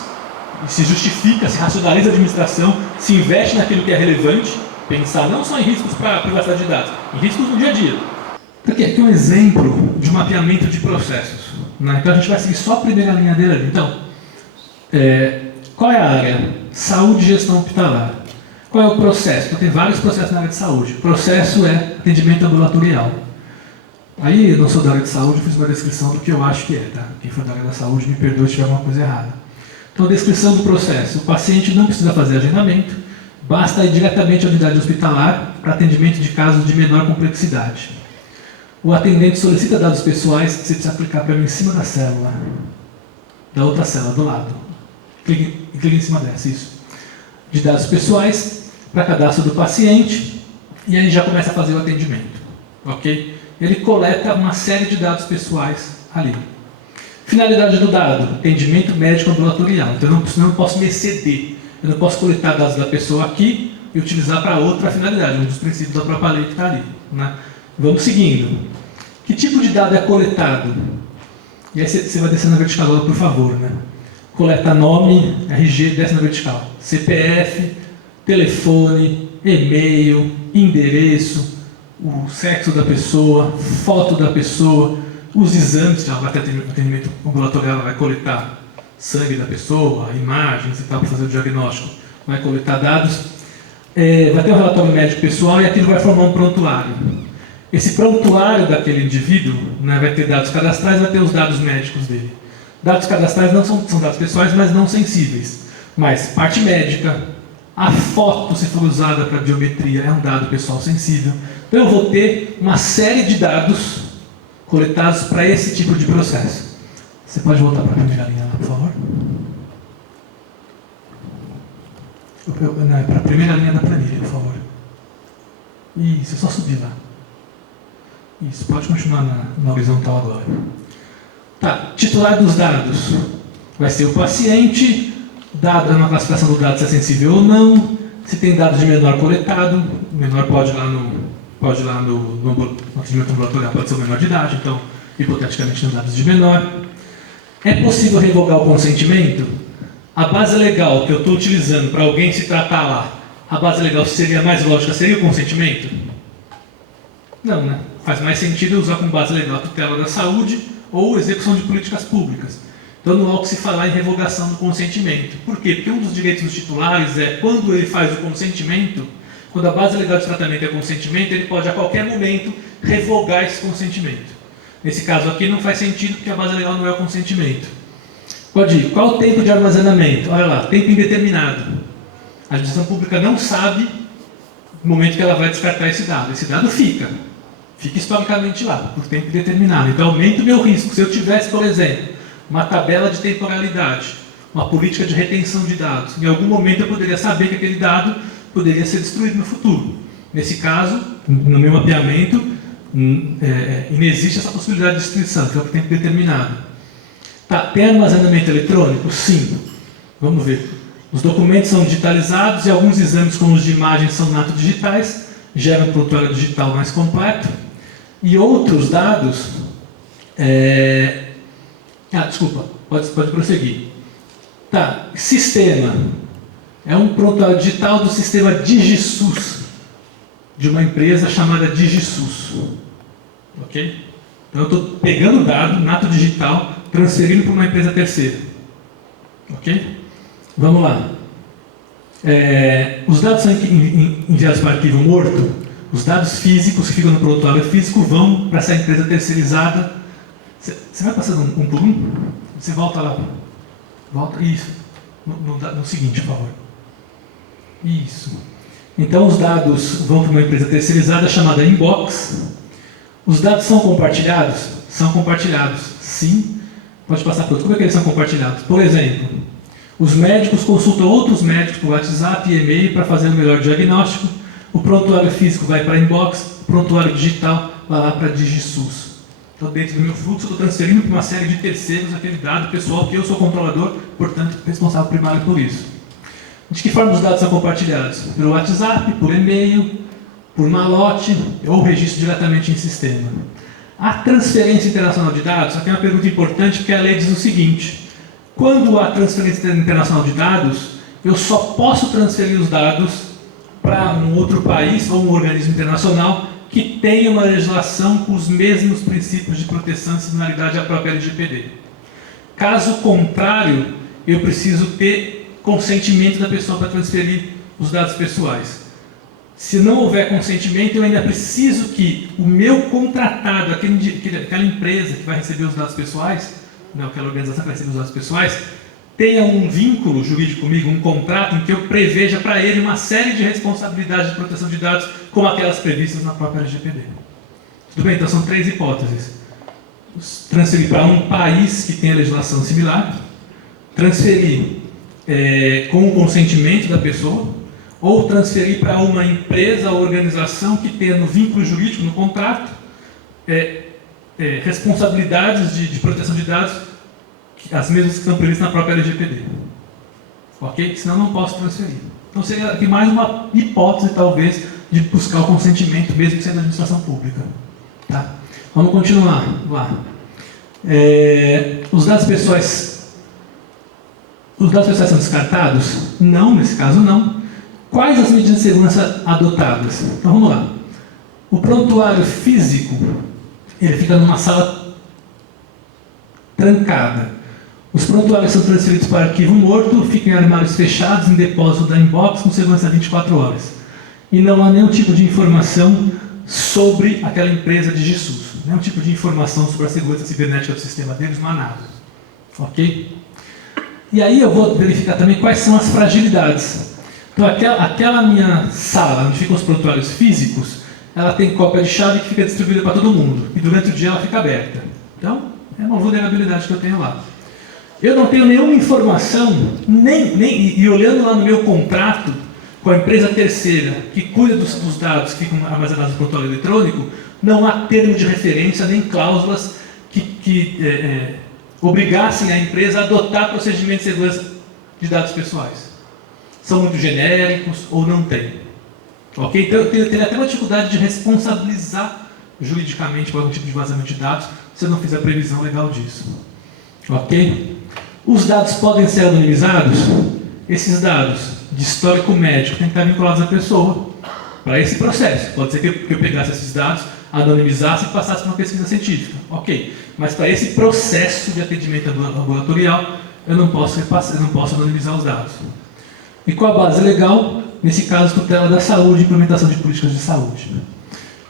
se justifica, se racionaliza a administração, se investe naquilo que é relevante, pensar não só em riscos para a privacidade de dados, em riscos no dia a dia. Aqui é um exemplo de mapeamento de processos. Né? Então a gente vai seguir só a primeira linha dele ali. Então, qual é a área? Saúde e gestão hospitalar. Qual é o processo? Porque tem vários processos na área de saúde. O processo é atendimento ambulatorial. Aí eu não sou da área de saúde, fiz uma descrição do que eu acho que é. Tá? Quem for da área da saúde me perdoe se tiver alguma coisa errada. Então, a descrição do processo. O paciente não precisa fazer agendamento, basta ir diretamente à unidade hospitalar para atendimento de casos de menor complexidade. O atendente solicita dados pessoais que você precisa aplicar para mim em cima da célula, da outra célula, do lado. Clique em cima dessa, isso. De dados pessoais para cadastro do paciente e aí já começa a fazer o atendimento. Ok? Ele coleta uma série de dados pessoais ali. Finalidade do dado, atendimento médico ambulatorial. Então eu não posso me exceder. Eu não posso coletar dados da pessoa aqui e utilizar para outra finalidade, um dos princípios da própria lei que está ali. Né? Vamos seguindo. Que tipo de dado é coletado? E aí você vai descendo na vertical, por favor. Né? Coleta nome, RG, desce na vertical. CPF, telefone, e-mail, endereço, o sexo da pessoa, foto da pessoa, os exames, já vai ter atendimento ambulatorial, ela vai coletar sangue da pessoa, imagens e tal, para fazer o diagnóstico. Vai coletar dados, vai ter um relatório médico pessoal e aquilo vai formar um prontuário. Esse prontuário daquele indivíduo, né, vai ter dados cadastrais, vai ter os dados médicos dele. Dados cadastrais não são dados pessoais, mas não sensíveis. Mas parte médica, a foto, se for usada para biometria, é um dado pessoal sensível. Então eu vou ter uma série de dados coletados para esse tipo de processo. Você pode voltar para a primeira linha lá, por favor? Não, para a primeira linha da planilha, por favor. Isso, é só subir lá. Isso, pode continuar na horizontal agora. Tá, titular dos dados. Vai ser o paciente, dado na classificação do dado se é sensível ou não, se tem dados de menor coletado, o menor pode ir lá no atendimento ambulatorial, pode ser o menor de idade, então, hipoteticamente, tem dados de menor. É possível revogar o consentimento? a base legal que eu estou utilizando para alguém se tratar lá, a base legal seria mais lógica, seria o consentimento? Não, né? Faz mais sentido usar como base legal a tutela da saúde ou execução de políticas públicas. Então não há o que se falar em revogação do consentimento. Por quê? Porque um dos direitos dos titulares é, quando ele faz o consentimento, quando a base legal de tratamento é consentimento, ele pode a qualquer momento revogar esse consentimento. Nesse caso aqui não faz sentido porque a base legal não é o consentimento. Pode ir. Qual o tempo de armazenamento? Olha lá, tempo indeterminado. A administração pública não sabe no momento que ela vai descartar esse dado. Esse dado fica historicamente lá, por tempo indeterminado. Então aumenta o meu risco. Se eu tivesse, por exemplo, uma tabela de temporalidade, uma política de retenção de dados, em algum momento eu poderia saber que aquele dado poderia ser destruído no futuro. Nesse caso, no meu mapeamento, inexiste essa possibilidade de destruição, que é o tempo determinado. Tá, tem armazenamento eletrônico? Sim. Vamos ver. Os documentos são digitalizados e alguns exames, como os de imagem, são nato-digitais, geram um prontuário digital mais completo. E outros dados... desculpa, pode prosseguir. Tá, sistema. É um prontuário digital do sistema DigiSUS, de uma empresa chamada DigiSUS. Ok? Então eu estou pegando o dado, nato digital, transferindo para uma empresa terceira. Ok? Vamos lá. Os dados são enviados para arquivo morto. Os dados físicos que ficam no prontuário físico vão para essa empresa terceirizada. Você vai passando um por um? Você volta lá. Volta. Isso. No seguinte, por favor. Isso. Então os dados vão para uma empresa terceirizada chamada Inbox. Os dados são compartilhados? São compartilhados. Sim. Pode passar para outro. Como é que eles são compartilhados? Por exemplo, os médicos consultam outros médicos por WhatsApp e e-mail para fazer o melhor diagnóstico. O prontuário físico vai para a Inbox, o prontuário digital vai lá para a DigiSUS. Então, dentro do meu fluxo, eu estou transferindo para uma série de terceiros aquele dado pessoal que eu sou controlador, portanto, responsável primário por isso. De que forma os dados são compartilhados? Pelo WhatsApp, por e-mail, por malote ou registro diretamente em sistema. A transferência internacional de dados, aqui é uma pergunta importante porque a lei diz o seguinte: quando há transferência internacional de dados, eu só posso transferir os dados para um outro país ou um organismo internacional que tenha uma legislação com os mesmos princípios de proteção e similaridade à própria LGPD. Caso contrário, eu preciso ter consentimento da pessoa para transferir os dados pessoais. Se não houver consentimento, eu ainda preciso que o meu contratado, aquela empresa que vai receber os dados pessoais, não, aquela organização que vai receber os dados pessoais, tenha um vínculo jurídico comigo, um contrato em que eu preveja para ele uma série de responsabilidades de proteção de dados, como aquelas previstas na própria LGPD. Tudo bem? Então são 3 hipóteses. Transferir para um país que tenha legislação similar, transferir com o consentimento da pessoa, ou transferir para uma empresa ou organização que tenha no vínculo jurídico, no contrato, responsabilidades de proteção de dados, as mesmas que estão previstas na própria LGPD. Ok? Senão não posso transferir. Então seria aqui mais uma hipótese, talvez, de buscar o consentimento, mesmo sendo administração pública. Tá? Vamos continuar lá. Os dados pessoais são descartados? Não, nesse caso não. Quais as medidas de segurança adotadas? Então vamos lá. O prontuário físico, ele fica numa sala trancada. Os prontuários são transferidos para arquivo morto, ficam em armários fechados, em depósito da Inbox, com segurança 24 horas. E não há nenhum tipo de informação sobre aquela empresa de DigiSUS. Nenhum tipo de informação sobre a segurança cibernética do sistema deles, não há nada. Ok? E aí eu vou verificar também quais são as fragilidades. Então aquela minha sala, onde ficam os prontuários físicos, ela tem cópia de chave que fica distribuída para todo mundo. E durante o dia ela fica aberta. Então, é uma vulnerabilidade que eu tenho lá. Eu não tenho nenhuma informação, e olhando lá no meu contrato com a empresa terceira que cuida dos dados que ficam armazenados no prontuário eletrônico, não há termo de referência nem cláusulas que obrigassem a empresa a adotar procedimentos de segurança de dados pessoais. São muito genéricos ou não tem. Ok? Então eu teria até uma dificuldade de responsabilizar juridicamente por algum tipo de vazamento de dados se eu não fizer a previsão legal disso. Ok? Os dados podem ser anonimizados? Esses dados de histórico médico têm que estar vinculados à pessoa para esse processo. Pode ser que eu pegasse esses dados, anonimizasse e passasse para uma pesquisa científica. Ok, mas para esse processo de atendimento ambulatorial, eu não posso anonimizar os dados. E qual a base legal? Nesse caso, tutela da saúde e implementação de políticas de saúde.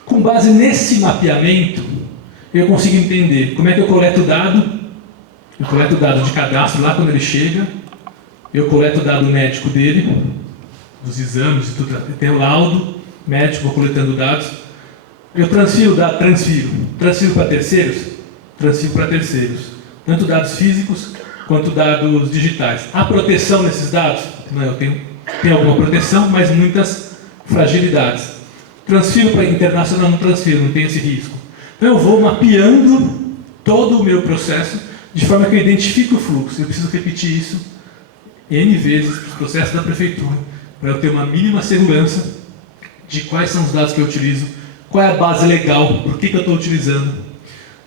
Com base nesse mapeamento, eu consigo entender como é que eu coleto o dado. Eu coleto o dado de cadastro lá quando ele chega, eu coleto o dado médico dele, dos exames, tem o laudo médico, vou coletando dados. Eu transfiro para terceiros, tanto dados físicos quanto dados digitais. Há proteção nesses dados? Não, eu tenho alguma proteção, mas muitas fragilidades. Transfiro para internacional, não transfiro, não tenho esse risco. Então eu vou mapeando todo o meu processo de forma que eu identifique o fluxo. Eu preciso repetir isso N vezes para os processos da prefeitura, para eu ter uma mínima segurança de quais são os dados que eu utilizo, qual é a base legal, por que eu estou utilizando.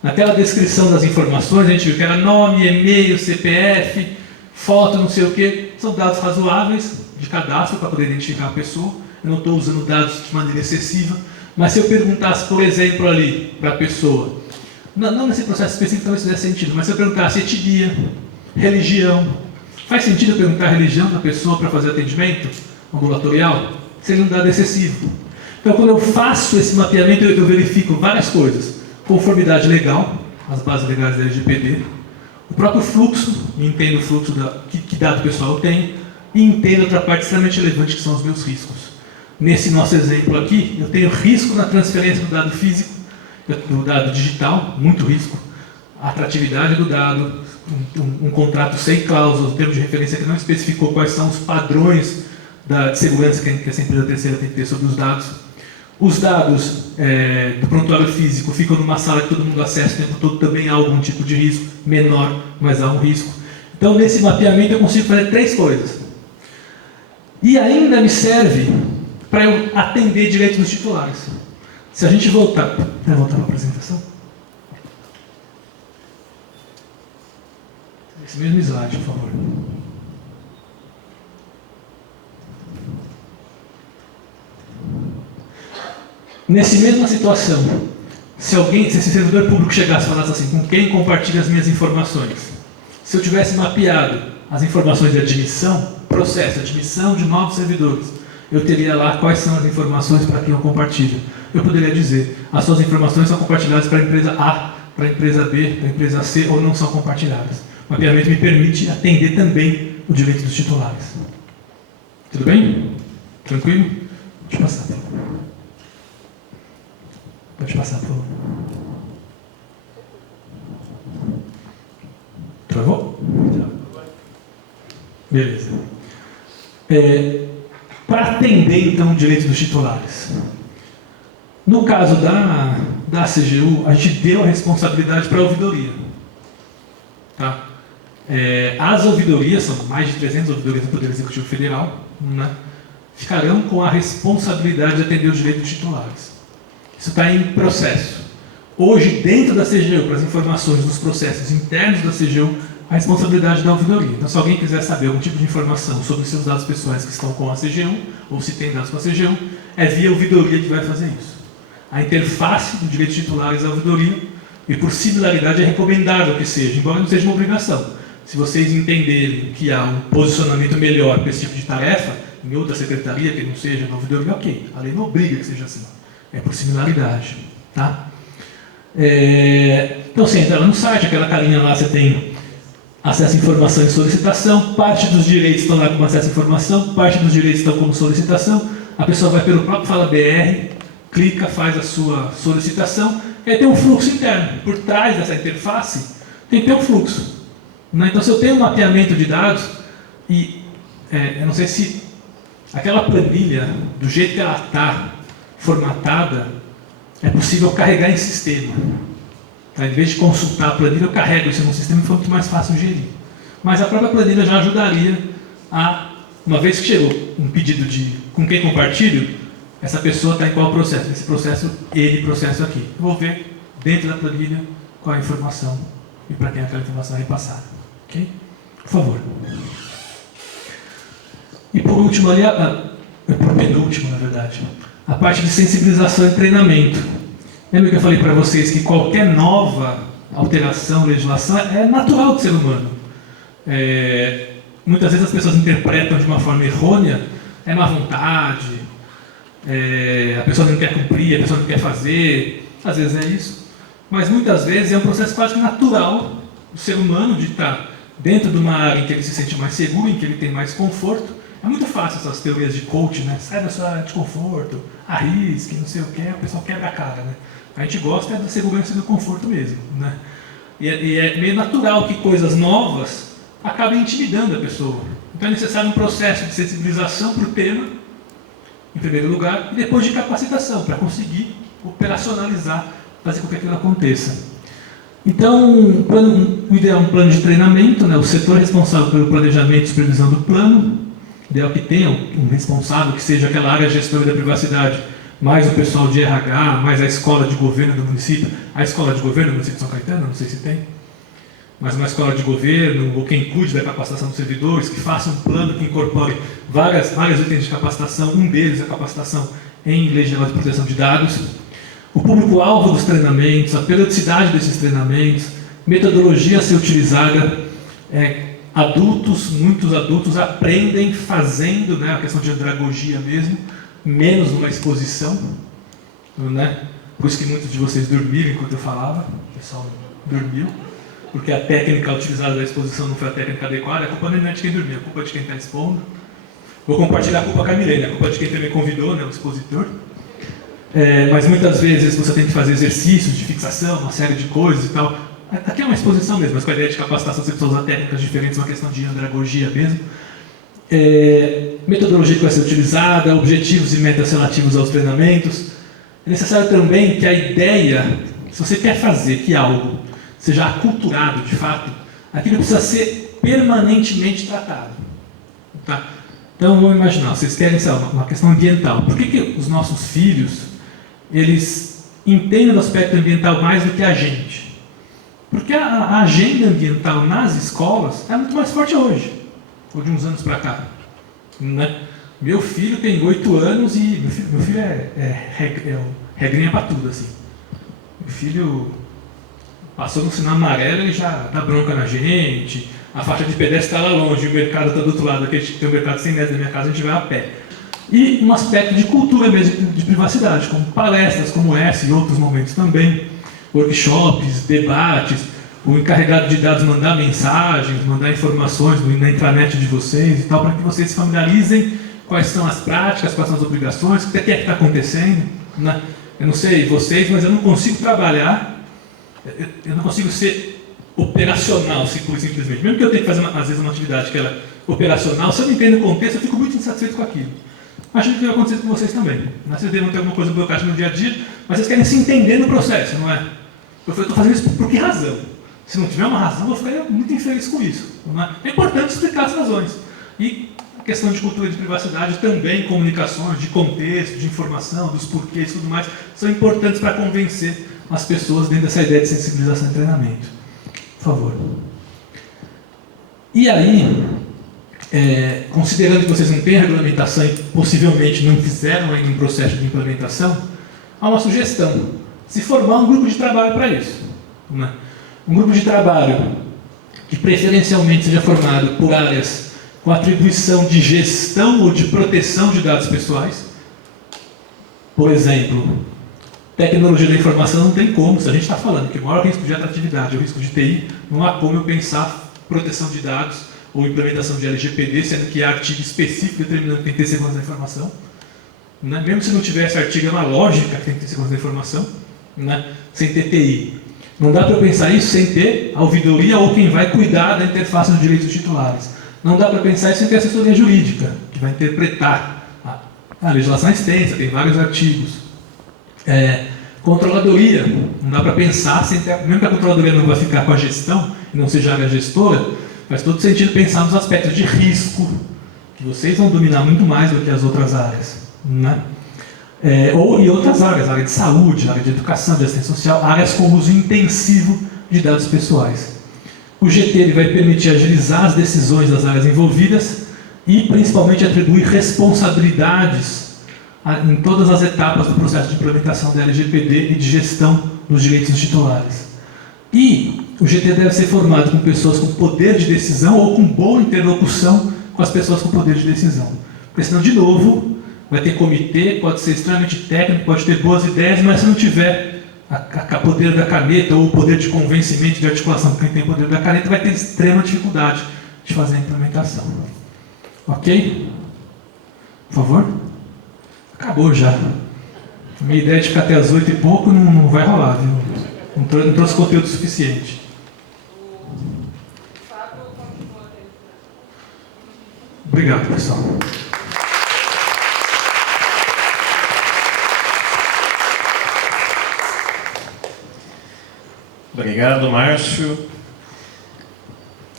Naquela descrição das informações, a gente viu que era nome, e-mail, CPF, foto, não sei o quê. São dados razoáveis de cadastro para poder identificar a pessoa. Eu não estou usando dados de maneira excessiva. Mas se eu perguntasse, por exemplo, ali para a pessoa, não nesse processo específico talvez fizesse sentido, mas se eu perguntasse etnia, religião, faz sentido eu perguntar a religião da pessoa para fazer atendimento ambulatorial? Seria um dado excessivo. Então, quando eu faço esse mapeamento, eu verifico várias coisas. Conformidade legal, as bases legais da LGPD, o próprio fluxo, entendo o fluxo, que dado pessoal eu tenho, e entendo outra parte extremamente relevante, que são os meus riscos. Nesse nosso exemplo aqui, eu tenho risco na transferência do dado físico, do dado digital, muito risco. A atratividade do dado, um contrato sem cláusulas, um termo de referência que não especificou quais são os padrões de segurança que essa empresa terceira tem que ter sobre os dados. Os dados do prontuário físico ficam numa sala que todo mundo acessa o tempo todo, também há algum tipo de risco, menor, mas há um risco. Então, nesse mapeamento, eu consigo fazer 3 coisas. E ainda me serve para eu atender direitos dos titulares. Se a gente voltar para a apresentação. Esse mesmo slide, por favor. Nessa mesma situação, se esse servidor público chegasse e falasse assim, com quem compartilha as minhas informações? Se eu tivesse mapeado as informações de admissão, processo de admissão de novos servidores, eu teria lá quais são as informações para quem eu compartilho. Eu poderia dizer, as suas informações são compartilhadas para a empresa A, para a empresa B, para a empresa C, ou não são compartilhadas. O mapeamento me permite atender também o direito dos titulares. Tudo bem? Tranquilo? Deixa eu passar, por favor. Pode passar, por favor. Travou? Beleza. Para atender, então, o direito dos titulares. No caso da CGU, a gente deu a responsabilidade para a ouvidoria. Tá? As ouvidorias, são mais de 300 ouvidorias do Poder Executivo Federal, né, ficarão com a responsabilidade de atender o direito dos titulares. Isso está em processo. Hoje, dentro da CGU, para as informações dos processos internos da CGU, a responsabilidade da ouvidoria. Então, se alguém quiser saber algum tipo de informação sobre os seus dados pessoais que estão com a CGU, ou se tem dados com a CGU, é via ouvidoria que vai fazer isso. A interface do direito de titulares é a ouvidoria, e por similaridade é recomendável que seja, embora não seja uma obrigação. Se vocês entenderem que há um posicionamento melhor para esse tipo de tarefa, em outra secretaria que não seja na ouvidoria, ok. A lei não obriga que seja assim. É por similaridade. Tá? Então, você entra lá no site, aquela carinha lá, você tem acesso à informação e solicitação, parte dos direitos estão lá como acesso à informação, parte dos direitos estão como solicitação, a pessoa vai pelo próprio Fala BR, clica, faz a sua solicitação, e aí tem um fluxo interno. Por trás dessa interface, tem que ter um fluxo. Então, se eu tenho um mapeamento de dados, e eu não sei se aquela planilha, do jeito que ela está formatada, é possível carregar em sistema. Tá? Em vez de consultar a planilha, eu carrego isso no sistema e foi muito mais fácil gerir. Mas a própria planilha já ajudaria a, uma vez que chegou um pedido de com quem compartilho, essa pessoa está em qual processo? Esse processo, processo aqui. Eu vou ver dentro da planilha qual é a informação e para quem aquela informação é repassada. Okay? Por favor. E por último ali, por penúltimo, na verdade, a parte de sensibilização e treinamento. Lembra que eu falei para vocês que qualquer nova alteração, legislação, é natural do ser humano. Muitas vezes as pessoas interpretam de uma forma errônea, é má vontade, a pessoa não quer cumprir, a pessoa não quer fazer, às vezes é isso. Mas muitas vezes é um processo quase que natural do ser humano de estar dentro de uma área em que ele se sente mais seguro, em que ele tem mais conforto. É muito fácil essas teorias de coaching, né? Sai da sua área de conforto, arrisque, não sei o que, o pessoal quebra a cara, né? A gente gosta da segurança e do conforto mesmo, né? E é meio natural que coisas novas acabem intimidando a pessoa. Então é necessário um processo de sensibilização para o tema, em primeiro lugar, e depois de capacitação, para conseguir operacionalizar, fazer com que aquilo aconteça. Então, o ideal é um plano de treinamento, né? O setor responsável pelo planejamento e supervisão do plano, ideal que tenha um responsável que seja aquela área gestora da privacidade, mais o pessoal de RH, mais a escola de governo do município, a escola de governo do município de São Caetano, não sei se tem, mas uma escola de governo, ou quem cuide da capacitação dos servidores, que faça um plano que incorpore vários itens de capacitação, um deles é a capacitação em Lei Geral de Proteção de Dados, o público-alvo dos treinamentos, a periodicidade desses treinamentos, metodologia a ser utilizada, muitos adultos aprendem fazendo, né, a questão de andragogia mesmo, menos numa exposição, né? Por isso que muitos de vocês dormiram enquanto eu falava, o pessoal dormiu, porque a técnica utilizada da exposição não foi a técnica adequada, a culpa não é de quem dormiu, a culpa é de quem está expondo. Vou compartilhar a culpa com a Milene, a culpa é de quem também convidou, né, o expositor. Mas muitas vezes você tem que fazer exercícios de fixação, uma série de coisas e tal. Aqui é uma exposição mesmo, mas com a ideia de capacitação você precisa usar técnicas diferentes, uma questão de andragogia mesmo. Metodologia que vai ser utilizada, objetivos e metas relativos aos treinamentos. É necessário também que a ideia, se você quer fazer que algo seja aculturado de fato, aquilo precisa ser permanentemente tratado. Tá? Então vamos imaginar, vocês querem, sei lá, uma questão ambiental. Por que os nossos filhos eles entendem do aspecto ambiental mais do que a gente? Porque a agenda ambiental nas escolas é muito mais forte hoje, ou de uns anos para cá. Né? Meu filho tem 8 anos e meu filho é regrinha para tudo. Assim. Meu filho passou no sinal amarelo e já dá bronca na gente, a faixa de pedestre está lá longe, o mercado está do outro lado, aqui tem um mercado 100 metros da minha casa, a gente vai a pé. E um aspecto de cultura mesmo, de privacidade, como palestras como essa e outros momentos também, workshops, debates, o encarregado de dados mandar mensagens, mandar informações na intranet de vocês e tal, para que vocês se familiarizem quais são as práticas, quais são as obrigações, o que é que está acontecendo. Né? Eu não sei vocês, mas eu não consigo trabalhar, eu não consigo ser operacional, simplesmente. Mesmo que eu tenha que fazer, às vezes, uma atividade que ela é operacional, se eu não entendo o contexto, eu fico muito insatisfeito com aquilo. Acho que vai acontecer com vocês também. Né? Vocês devem ter alguma coisa burocrática no dia a dia, mas vocês querem se entender no processo, não é? Eu estou fazendo isso por que razão? Se não tiver uma razão, eu vou ficar muito infeliz com isso. Não é? É importante explicar as razões. E a questão de cultura de privacidade também, comunicações, de contexto, de informação, dos porquês e tudo mais, são importantes para convencer as pessoas dentro dessa ideia de sensibilização e treinamento. Por favor. E aí, considerando que vocês não têm a regulamentação e possivelmente não fizeram ainda um processo de implementação, há uma sugestão: se formar um grupo de trabalho para isso. Né? Um grupo de trabalho que preferencialmente seja formado por áreas com atribuição de gestão ou de proteção de dados pessoais. Por exemplo, tecnologia da informação não tem como, se a gente está falando que o maior risco de atratividade é o risco de TI, não há como eu pensar proteção de dados ou implementação de LGPD, sendo que há artigo específico determinando que tem que ter segurança da informação. Né? Mesmo se não tivesse artigo, é uma lógica que tem que ter segurança da informação, né? Sem ter TI. Não dá para eu pensar isso sem ter a ouvidoria ou quem vai cuidar da interface dos direitos dos titulares. Não dá para pensar isso sem ter assessoria jurídica, que vai interpretar. A legislação é extensa, tem vários artigos. Controladoria, não dá para pensar, sem ter, mesmo que a controladoria não vai ficar com a gestão, e não seja área gestora, faz todo sentido pensar nos aspectos de risco, que vocês vão dominar muito mais do que as outras áreas. Né? E outras áreas, área de saúde, área de educação, de assistência social, áreas com uso intensivo de dados pessoais. O GT ele vai permitir agilizar as decisões das áreas envolvidas e, principalmente, atribuir responsabilidades em todas as etapas do processo de implementação da LGPD e de gestão dos direitos dos titulares. E o GT deve ser formado com pessoas com poder de decisão ou com boa interlocução com as pessoas com poder de decisão. Porque senão, de novo, vai ter comitê, pode ser extremamente técnico, pode ter boas ideias, mas se não tiver o poder da caneta ou o poder de convencimento, de articulação, quem tem o poder da caneta vai ter extrema dificuldade de fazer a implementação. Ok? Por favor? Acabou já. Minha ideia de ficar até as 8 e pouco não vai rolar, viu? Não trouxe conteúdo suficiente. Obrigado, pessoal. Obrigado, Márcio.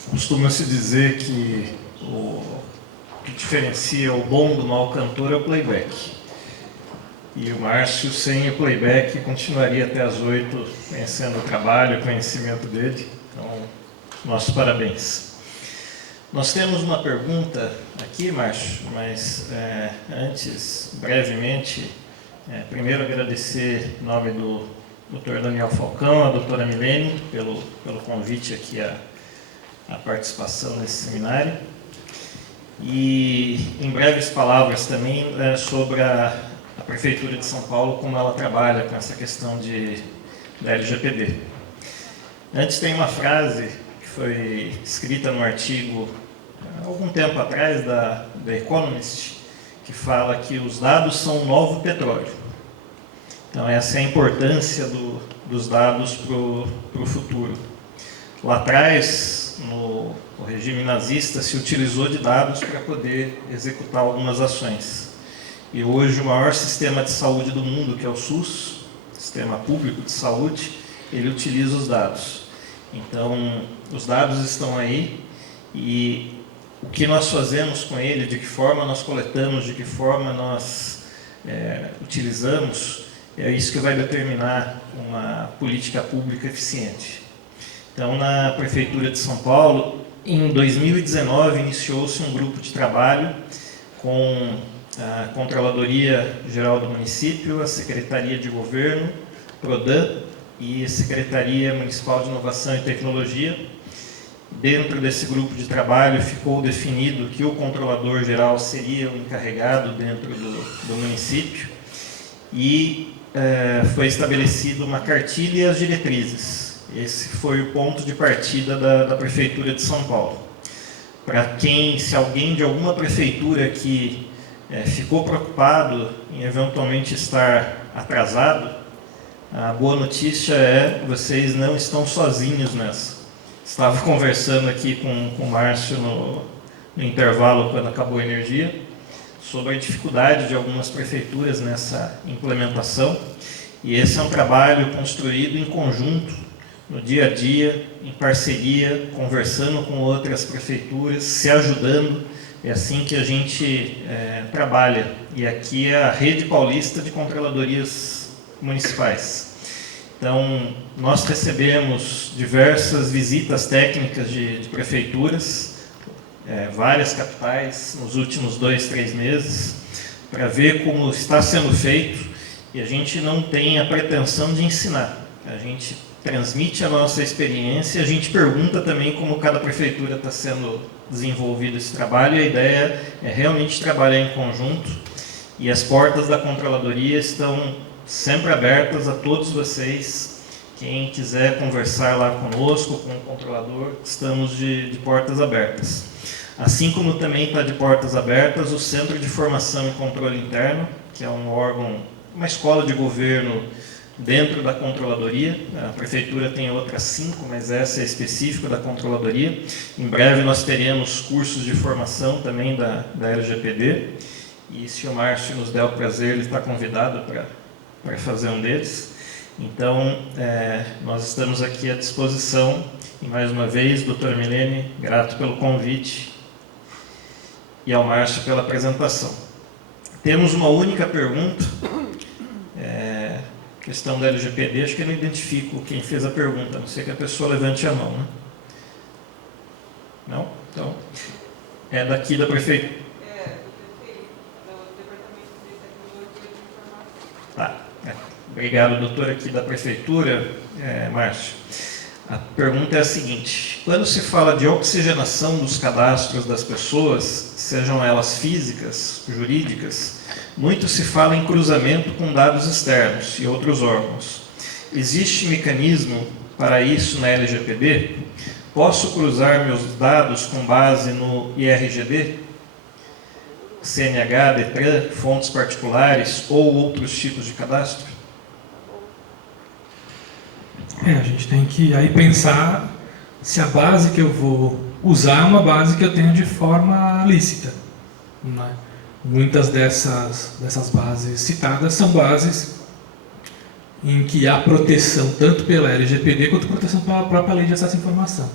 Costuma-se dizer que o que diferencia o bom do mau cantor é o playback. E o Márcio, sem o playback, continuaria até às 8, conhecendo o trabalho, o conhecimento dele. Então, nossos parabéns. Nós temos uma pergunta aqui, Márcio, mas antes, brevemente, primeiro agradecer em nome do Dr. Daniel Falcão, a doutora Milene, pelo convite aqui à participação nesse seminário. E, em breves palavras também, sobre a Prefeitura de São Paulo, como ela trabalha com essa questão da LGPD. Antes tem uma frase que foi escrita no artigo, há algum tempo atrás, da Economist, que fala que os dados são o novo petróleo. Então, essa é a importância dos dados para o futuro. Lá atrás, no regime nazista, se utilizou de dados para poder executar algumas ações. E hoje, o maior sistema de saúde do mundo, que é o SUS, Sistema Público de Saúde, ele utiliza os dados. Então, os dados estão aí e o que nós fazemos com ele, de que forma nós coletamos, de que forma nós utilizamos, é isso que vai determinar uma política pública eficiente. Então, na Prefeitura de São Paulo, em 2019, iniciou-se um grupo de trabalho com a Controladoria Geral do Município, a Secretaria de Governo, PRODAN e a Secretaria Municipal de Inovação e Tecnologia. Dentro desse grupo de trabalho ficou definido que o Controlador Geral seria o encarregado dentro do município e foi estabelecida uma cartilha e as diretrizes. Esse foi o ponto de partida da Prefeitura de São Paulo. Se alguém de alguma prefeitura que ficou preocupado em eventualmente estar atrasado, a boa notícia é que vocês não estão sozinhos nessa. Estava conversando aqui com o Márcio no intervalo, quando acabou a energia, sobre a dificuldade de algumas prefeituras nessa implementação. E esse é um trabalho construído em conjunto, no dia a dia, em parceria, conversando com outras prefeituras, se ajudando. É assim que a gente trabalha. E aqui é a Rede Paulista de Controladorias Municipais. Então, nós recebemos diversas visitas técnicas de prefeituras, várias capitais, nos últimos 2, 3 meses, para ver como está sendo feito, e a gente não tem a pretensão de ensinar. A gente transmite a nossa experiência, a gente pergunta também como cada prefeitura está sendo desenvolvido esse trabalho, e a ideia é realmente trabalhar em conjunto, e as portas da Controladoria estão sempre abertas a todos vocês. Quem quiser conversar lá conosco, com o controlador, estamos de portas abertas. Assim como também está de portas abertas o Centro de Formação e Controle Interno, que é um órgão, uma escola de governo dentro da Controladoria. A Prefeitura tem outras 5, mas essa é específica da Controladoria. Em breve nós teremos cursos de formação também da LGPD, e se o Márcio nos der o prazer, ele está convidado para fazer um deles. Então, nós estamos aqui à disposição. E mais uma vez, doutora Milene, grato pelo convite, e ao Márcio pela apresentação. Temos uma única pergunta, questão da LGPD, acho que eu não identifico quem fez a pergunta, a não ser que a pessoa levante a mão, né? É daqui da prefeitura. Do Departamento de Tecnologia de Informação. Tá. Obrigado, doutor, aqui da prefeitura. Márcio, a pergunta é a seguinte: quando se fala de oxigenação dos cadastros das pessoas, sejam elas físicas, jurídicas, muito se fala em cruzamento com dados externos e outros órgãos. Existe mecanismo para isso na LGPD? Posso cruzar meus dados com base no IRGD, CNH, DETRAN, fontes particulares ou outros tipos de cadastro? A gente tem que aí pensar se a base que eu vou usar é uma base que eu tenho de forma lícita, né? Muitas dessas bases citadas são bases em que há proteção tanto pela LGPD quanto proteção pela própria Lei de Acesso à Informação,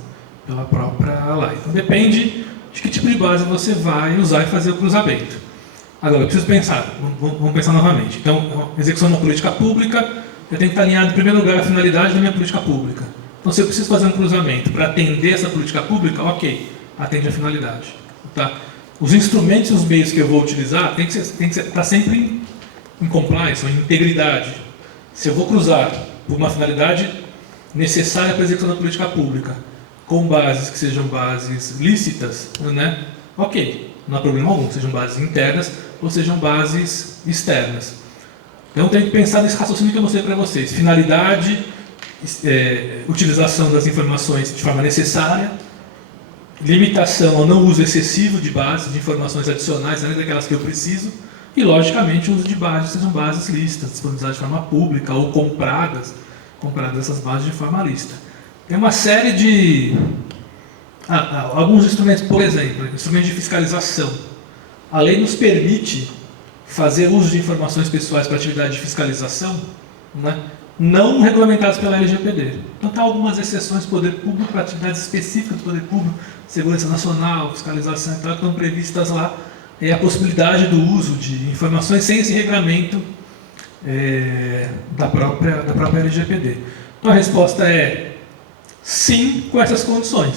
pela própria lei. Então depende de que tipo de base você vai usar e fazer o cruzamento. Agora, eu preciso pensar, vamos pensar novamente. Então, execução de uma política pública, eu tenho que estar alinhado, em primeiro lugar, à finalidade da minha política pública. Então, se eu preciso fazer um cruzamento para atender essa política pública, ok, atende a finalidade. Tá? Os instrumentos e os meios que eu vou utilizar tem que estar sempre em compliance, ou em integridade. Se eu vou cruzar por uma finalidade necessária para a execução da política pública, com bases que sejam bases lícitas, né? Ok, não há problema algum, sejam bases internas ou sejam bases externas. Então, eu tenho que pensar nesse raciocínio que eu mostrei para vocês. Finalidade, utilização das informações de forma necessária, limitação ao não uso excessivo de bases, de informações adicionais, além daquelas que eu preciso, e, logicamente, o uso de bases sejam bases lícitas, disponibilizadas de forma pública ou compradas essas bases de forma lícita. Tem uma série de... alguns instrumentos, por exemplo, instrumentos de fiscalização. A lei nos permite fazer uso de informações pessoais para atividade de fiscalização, né, não regulamentadas pela LGPD. Então, há algumas exceções do poder público para atividades específicas do poder público, segurança nacional, fiscalização e tal, que estão previstas lá. É a possibilidade do uso de informações sem esse regramento da própria LGPD. Então, a resposta é sim, com essas condições.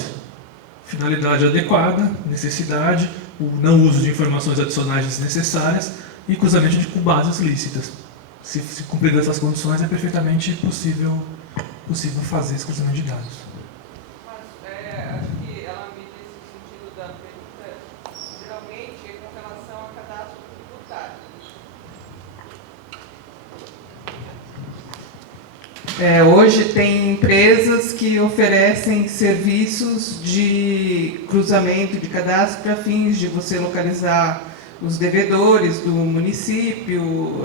Finalidade adequada, necessidade, o não uso de informações adicionais desnecessárias e cruzamento com bases lícitas. Se cumprir essas condições, é perfeitamente possível fazer esse cruzamento de dados. Mas acho que ela me disse o sentido da pergunta, geralmente, é com relação ao cadastro tributário. Hoje tem empresas que oferecem serviços de cruzamento de cadastro para fins de você localizar os devedores do município,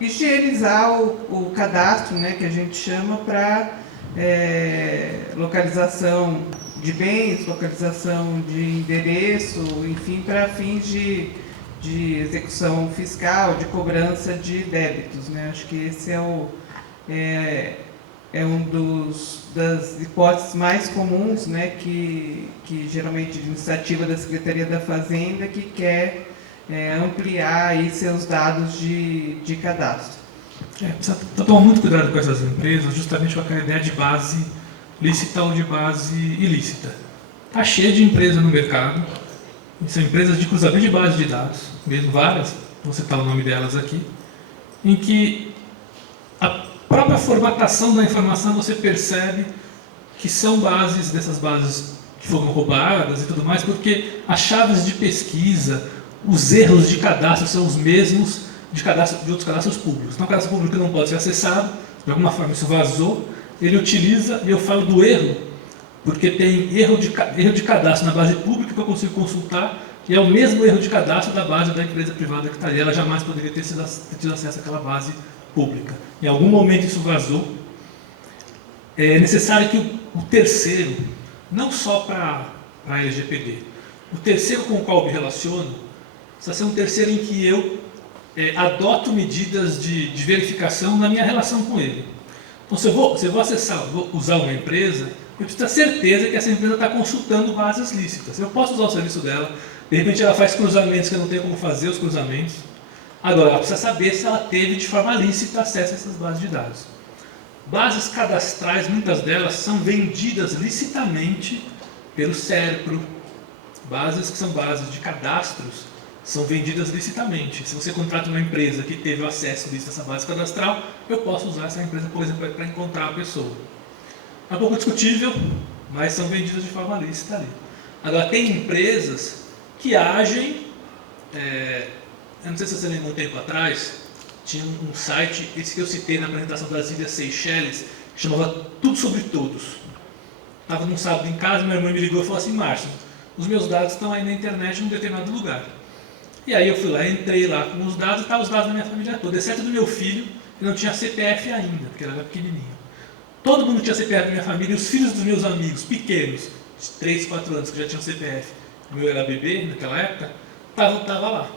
higienizar o cadastro, né, que a gente chama, para localização de bens, localização de endereço, enfim, para fins de execução fiscal, de cobrança de débitos, né? Acho que esse é um das hipóteses mais comuns, né, que geralmente de iniciativa da Secretaria da Fazenda, que quer ampliar aí seus dados de cadastro. Precisa tomar muito cuidado com essas empresas, justamente com aquela ideia de base lícita ou de base ilícita. Está cheio de empresas no mercado, são empresas de cruzamento de base de dados, mesmo várias, vou citar o nome delas aqui, em que a própria formatação da informação você percebe que são bases, dessas bases que foram roubadas e tudo mais, porque as chaves de pesquisa, os erros de cadastro são os mesmos de outros cadastros públicos. Então, o cadastro público não pode ser acessado, de alguma forma isso vazou, ele utiliza, e eu falo do erro, porque tem erro de cadastro na base pública que eu consigo consultar, e é o mesmo erro de cadastro da base da empresa privada que está ali. Ela jamais poderia ter tido acesso àquela base pública. Em algum momento isso vazou. É necessário que o terceiro, não só para a LGPD, o terceiro com o qual eu me relaciono, precisa ser um terceiro em que eu adoto medidas de verificação na minha relação com ele. Então, se eu vou acessar, vou usar uma empresa, eu preciso ter certeza que essa empresa está consultando bases lícitas. Eu posso usar o serviço dela, de repente ela faz cruzamentos que eu não tenho como fazer os cruzamentos. Agora, ela precisa saber se ela teve de forma lícita acesso a essas bases de dados. Bases cadastrais, muitas delas são vendidas licitamente pelo SERPRO. Bases que são bases de cadastros são vendidas licitamente. Se você contrata uma empresa que teve o acesso lícito a essa base cadastral, eu posso usar essa empresa, por exemplo, para encontrar a pessoa. É um pouco discutível, mas são vendidas de forma lícita ali. Agora, tem empresas que agem... eu não sei se você lembra um tempo atrás, tinha um site, esse que eu citei na apresentação das Ilhas Seychelles, que chamava Tudo Sobre Todos. Estava num sábado em casa, minha irmã me ligou e falou assim: Márcio, os meus dados estão aí na internet em um determinado lugar. E aí eu fui lá, entrei lá com os dados, e estavam os dados da minha família toda, exceto do meu filho, que não tinha CPF ainda, porque ele era pequenininho. Todo mundo tinha CPF da minha família, e os filhos dos meus amigos, pequenos, de 3, 4 anos, que já tinham CPF, o meu era bebê naquela época, estava lá.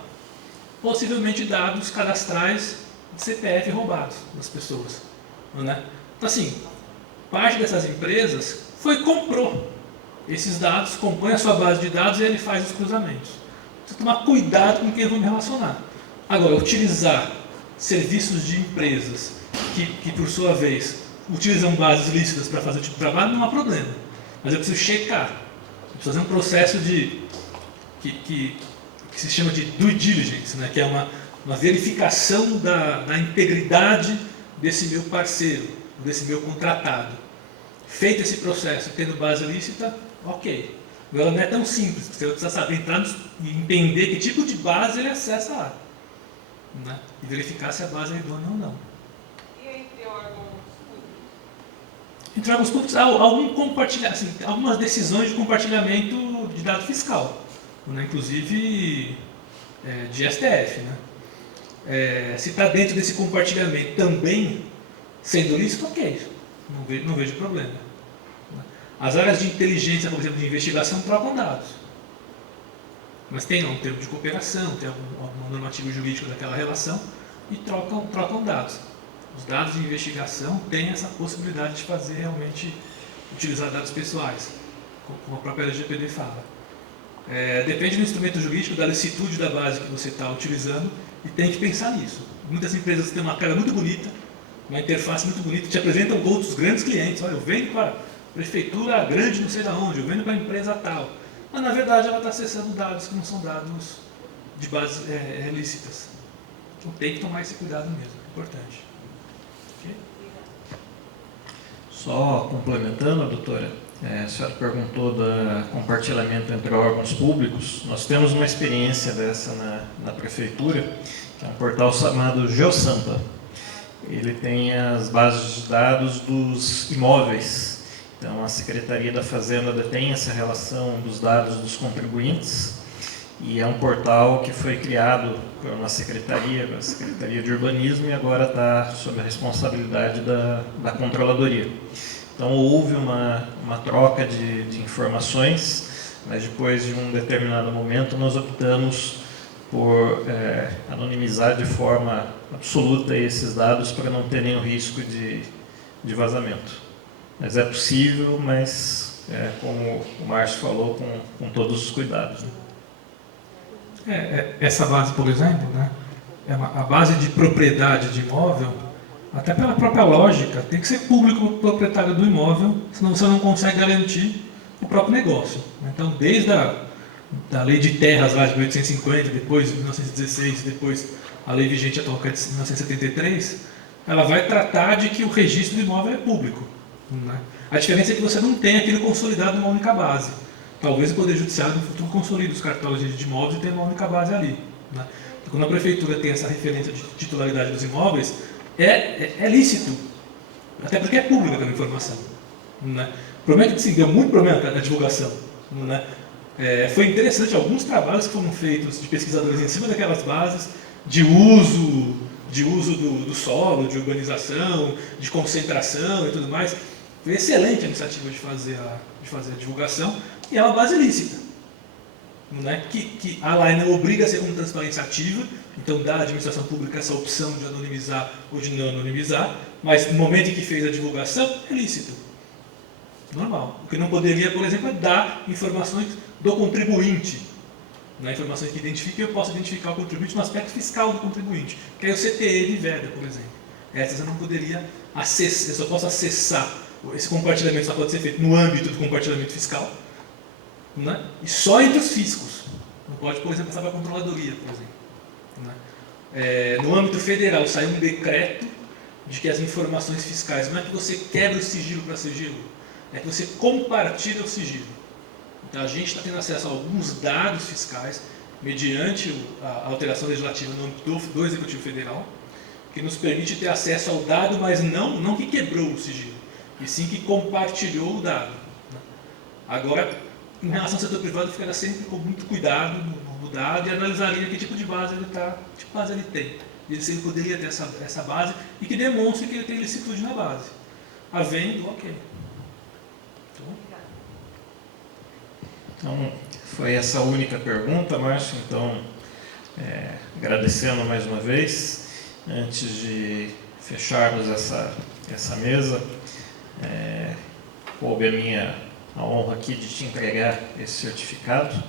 Possivelmente dados cadastrais de CPF roubados das pessoas. Né? Então, assim, parte dessas empresas comprou esses dados, compõe a sua base de dados e ele faz os cruzamentos. Precisa tomar cuidado com quem eu vou me relacionar. Agora, utilizar serviços de empresas que por sua vez, utilizam bases lícitas para fazer o tipo de trabalho, não há problema. Mas eu preciso checar. Eu preciso fazer um processo que se chama de due diligence, né? Que é uma verificação da integridade desse meu parceiro, desse meu contratado. Feito esse processo, tendo base lícita, ok. Agora não é tão simples, você precisa saber entrar e entender que tipo de base ele acessa lá. Né? E verificar se a base é idônea ou não. E entre órgãos públicos? Entre órgãos públicos, algumas decisões de compartilhamento de dado fiscal, né? Inclusive de STF. Né? Se está dentro desse compartilhamento também sendo lícito, ok, não vejo problema. As áreas de inteligência, por exemplo, de investigação, trocam dados. Mas tem um termo de cooperação, tem alguma normativa jurídica daquela relação e trocam dados. Os dados de investigação têm essa possibilidade de fazer realmente utilizar dados pessoais, como a própria LGPD fala. Depende do instrumento jurídico, da licitude da base que você está utilizando e tem que pensar nisso. Muitas empresas têm uma cara muito bonita, uma interface muito bonita, te apresentam outros grandes clientes. Olha, eu vendo para a prefeitura grande não sei de onde, eu vendo para a empresa tal. Mas na verdade ela está acessando dados que não são dados de bases lícitas. Então tem que tomar esse cuidado mesmo, é importante. Okay? Só complementando, doutora, a senhora perguntou do compartilhamento entre órgãos públicos. Nós temos uma experiência dessa na prefeitura, que é um portal chamado GeoSampa. Ele tem as bases de dados dos imóveis. Então, a Secretaria da Fazenda detém essa relação dos dados dos contribuintes e é um portal que foi criado por uma secretaria, a Secretaria de Urbanismo, e agora está sob a responsabilidade da Controladoria. Então, houve uma troca de informações, mas depois de um determinado momento nós optamos por anonimizar de forma absoluta esses dados para não ter nenhum risco de vazamento. Mas é possível, mas como o Márcio falou, com todos os cuidados. Né? Essa base, por exemplo, né, a base de propriedade de imóvel, até pela própria lógica, tem que ser público o proprietário do imóvel, senão você não consegue garantir o próprio negócio. Então, desde da lei de terras lá de 1850, depois de 1916, depois a lei vigente atual, que é de 1973, ela vai tratar de que o registro do imóvel é público. Né? A diferença é que você não tem aquilo consolidado numa única base. Talvez o Poder Judiciário no futuro consolide os cartórios de imóveis e tenha uma única base ali. Né? Então, quando a Prefeitura tem essa referência de titularidade dos imóveis, é lícito, até porque é pública aquela informação. Né? O problema é que deu muito problema na divulgação. Né? Foi interessante alguns trabalhos que foram feitos de pesquisadores em cima daquelas bases, de uso do solo, de urbanização, de concentração e tudo mais. Foi excelente a iniciativa de fazer a divulgação e é uma base lícita. Né? Que a lei não obriga a ser com transparência ativa, então dá à administração pública essa opção de anonimizar ou de não anonimizar, mas no momento em que fez a divulgação, é lícito. Normal. O que não poderia, por exemplo, é dar informações do contribuinte. Né? Informações que identifiquem, eu posso identificar o contribuinte no aspecto fiscal do contribuinte, que é o CTE de veda, por exemplo. Essas eu não poderia acessar, eu só posso acessar. Esse compartilhamento só pode ser feito no âmbito do compartilhamento fiscal, né? E só entre os fiscos. Não pode, por exemplo, passar para a controladoria, por exemplo. Né? No âmbito federal, saiu um decreto de que as informações fiscais, não é que você quebra o sigilo para sigilo, é que você compartilha o sigilo. Então, a gente está tendo acesso a alguns dados fiscais, mediante a alteração legislativa no âmbito do Executivo Federal, que nos permite ter acesso ao dado, mas não que quebrou o sigilo, e sim que compartilhou o dado. Né? Agora, em relação ao setor privado, ficará sempre com muito cuidado no dado e analisaria que tipo de base ele está, que tipo de base ele tem. Se ele poderia ter essa base e que demonstre que ele tem licitude na base. Havendo, ok. Então, foi essa a única pergunta, Márcio. Então, agradecendo mais uma vez, antes de fecharmos essa mesa, coube a honra aqui de te entregar esse certificado.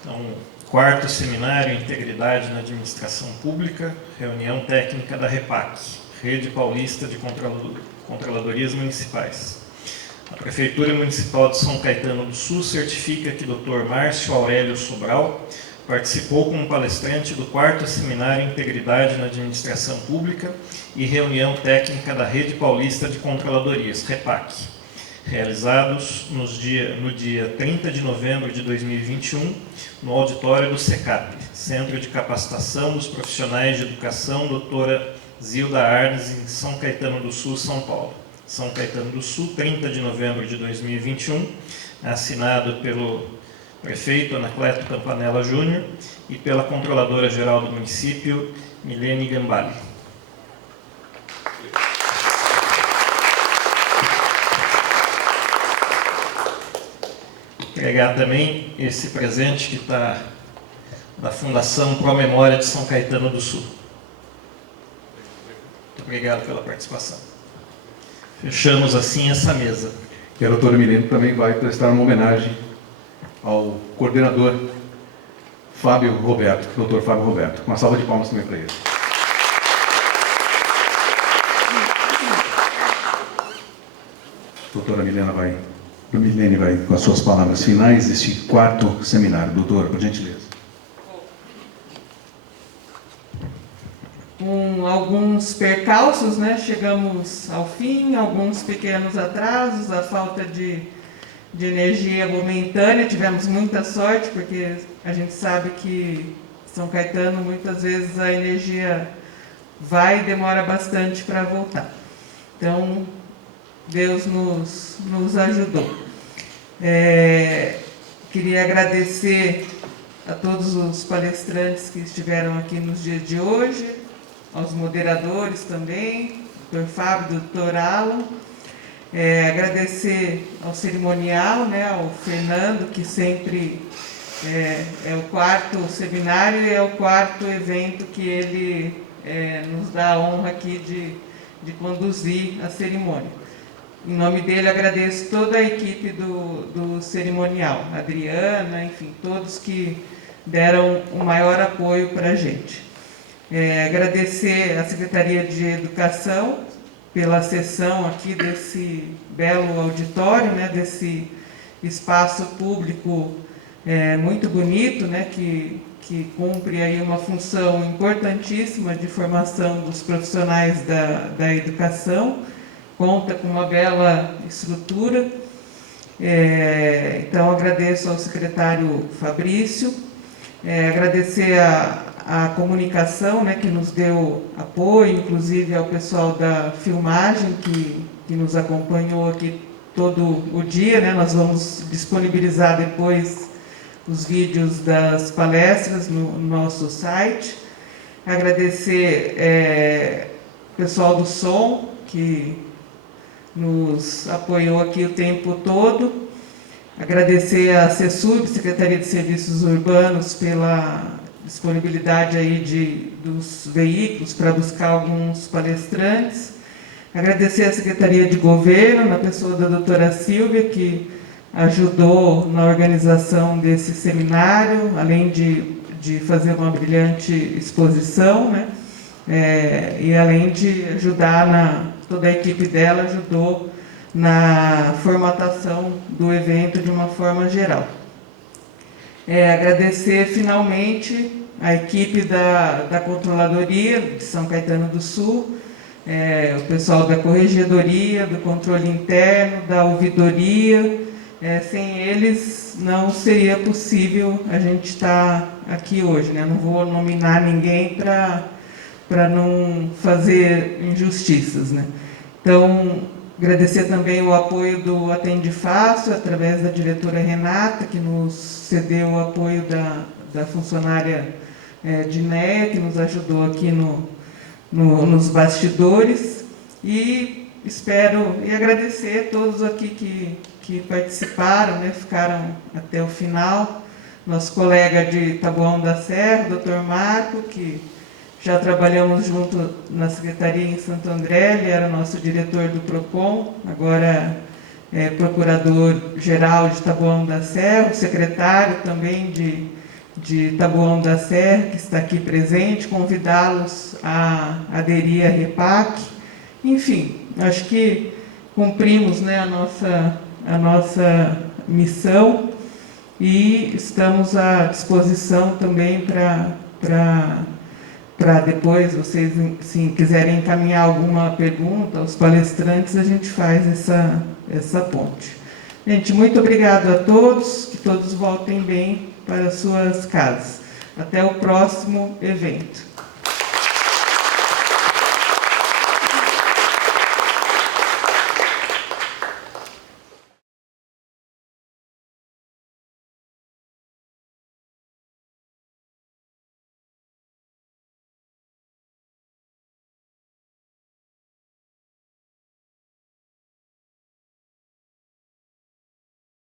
Então, quarto seminário Integridade na Administração Pública, reunião técnica da REPAC, Rede Paulista de Controladorias Municipais. A Prefeitura Municipal de São Caetano do Sul certifica que Dr. Márcio Aurélio Sobral participou como palestrante do quarto seminário Integridade na Administração Pública e reunião técnica da Rede Paulista de Controladorias, REPAC, realizados no dia 30 de novembro de 2021, no auditório do SECAP, Centro de Capacitação dos Profissionais de Educação, doutora Zilda Arnes, em São Caetano do Sul, São Paulo. São Caetano do Sul, 30 de novembro de 2021, assinado pelo prefeito Anacleto Campanella Júnior e pela Controladora-Geral do município, Milene Gambale. Entregar também esse presente que está da Fundação Pro Memória de São Caetano do Sul. Muito obrigado pela participação. Fechamos assim essa mesa. E a doutora Milene também vai prestar uma homenagem ao coordenador Fábio Roberto, doutor Fábio Roberto. Uma salva de palmas também para ele. Doutora Milene vai com as suas palavras finais deste quarto seminário. Doutora, por gentileza. Com alguns percalços, né? Chegamos ao fim, alguns pequenos atrasos, a falta de energia momentânea, tivemos muita sorte, porque a gente sabe que São Caetano, muitas vezes a energia vai e demora bastante para voltar. Então, Deus nos ajudou. Queria agradecer a todos os palestrantes que estiveram aqui nos dias de hoje, aos moderadores também, Dr. Fábio, Dr. Alan. Agradecer ao cerimonial, né, ao Fernando, que sempre é o quarto seminário e é o quarto evento que ele nos dá a honra aqui de conduzir a cerimônia. Em nome dele, agradeço toda a equipe do cerimonial, a Adriana, enfim, todos que deram o maior apoio para a gente. Agradecer à Secretaria de Educação pela cessão aqui desse belo auditório, né, desse espaço público muito bonito, né, que cumpre aí uma função importantíssima de formação dos profissionais da educação, conta com uma bela estrutura. Então, agradeço ao secretário Fabrício, agradecer a comunicação, né, que nos deu apoio, inclusive ao pessoal da filmagem que nos acompanhou aqui todo o dia, né? Nós vamos disponibilizar depois os vídeos das palestras no nosso site. Agradecer o pessoal do som, que nos apoiou aqui o tempo todo. Agradecer a CESURB, Secretaria de Serviços Urbanos, pela disponibilidade aí dos veículos para buscar alguns palestrantes. Agradecer à Secretaria de Governo, na pessoa da doutora Silvia, que ajudou na organização desse seminário, além de fazer uma brilhante exposição, né? E além de ajudar, toda a equipe dela ajudou na formatação do evento de uma forma geral. Agradecer finalmente a equipe da Controladoria de São Caetano do Sul, o pessoal da Corregedoria, do Controle Interno, da Ouvidoria. Sem eles não seria possível a gente estar aqui hoje, né? Não vou nominar ninguém para não fazer injustiças, né? Então, agradecer também o apoio do Atende Fácil, através da diretora Renata, que nos cedeu o apoio da funcionária Dinéia, que nos ajudou aqui nos bastidores. E espero e agradecer a todos aqui que participaram, né, ficaram até o final. Nosso colega de Taboão da Serra, o Dr. Marco, que já trabalhamos junto na Secretaria em Santo André, ele era nosso diretor do PROCON, agora é procurador-geral de Taboão da Serra, o secretário também de Taboão da Serra, que está aqui presente, convidá-los a aderir à REPAC. Enfim, acho que cumprimos, né, a nossa missão e estamos à disposição também para depois, vocês, se quiserem encaminhar alguma pergunta aos palestrantes, a gente faz essa ponte. Gente, muito obrigado a todos, que todos voltem bem para suas casas. Até o próximo evento.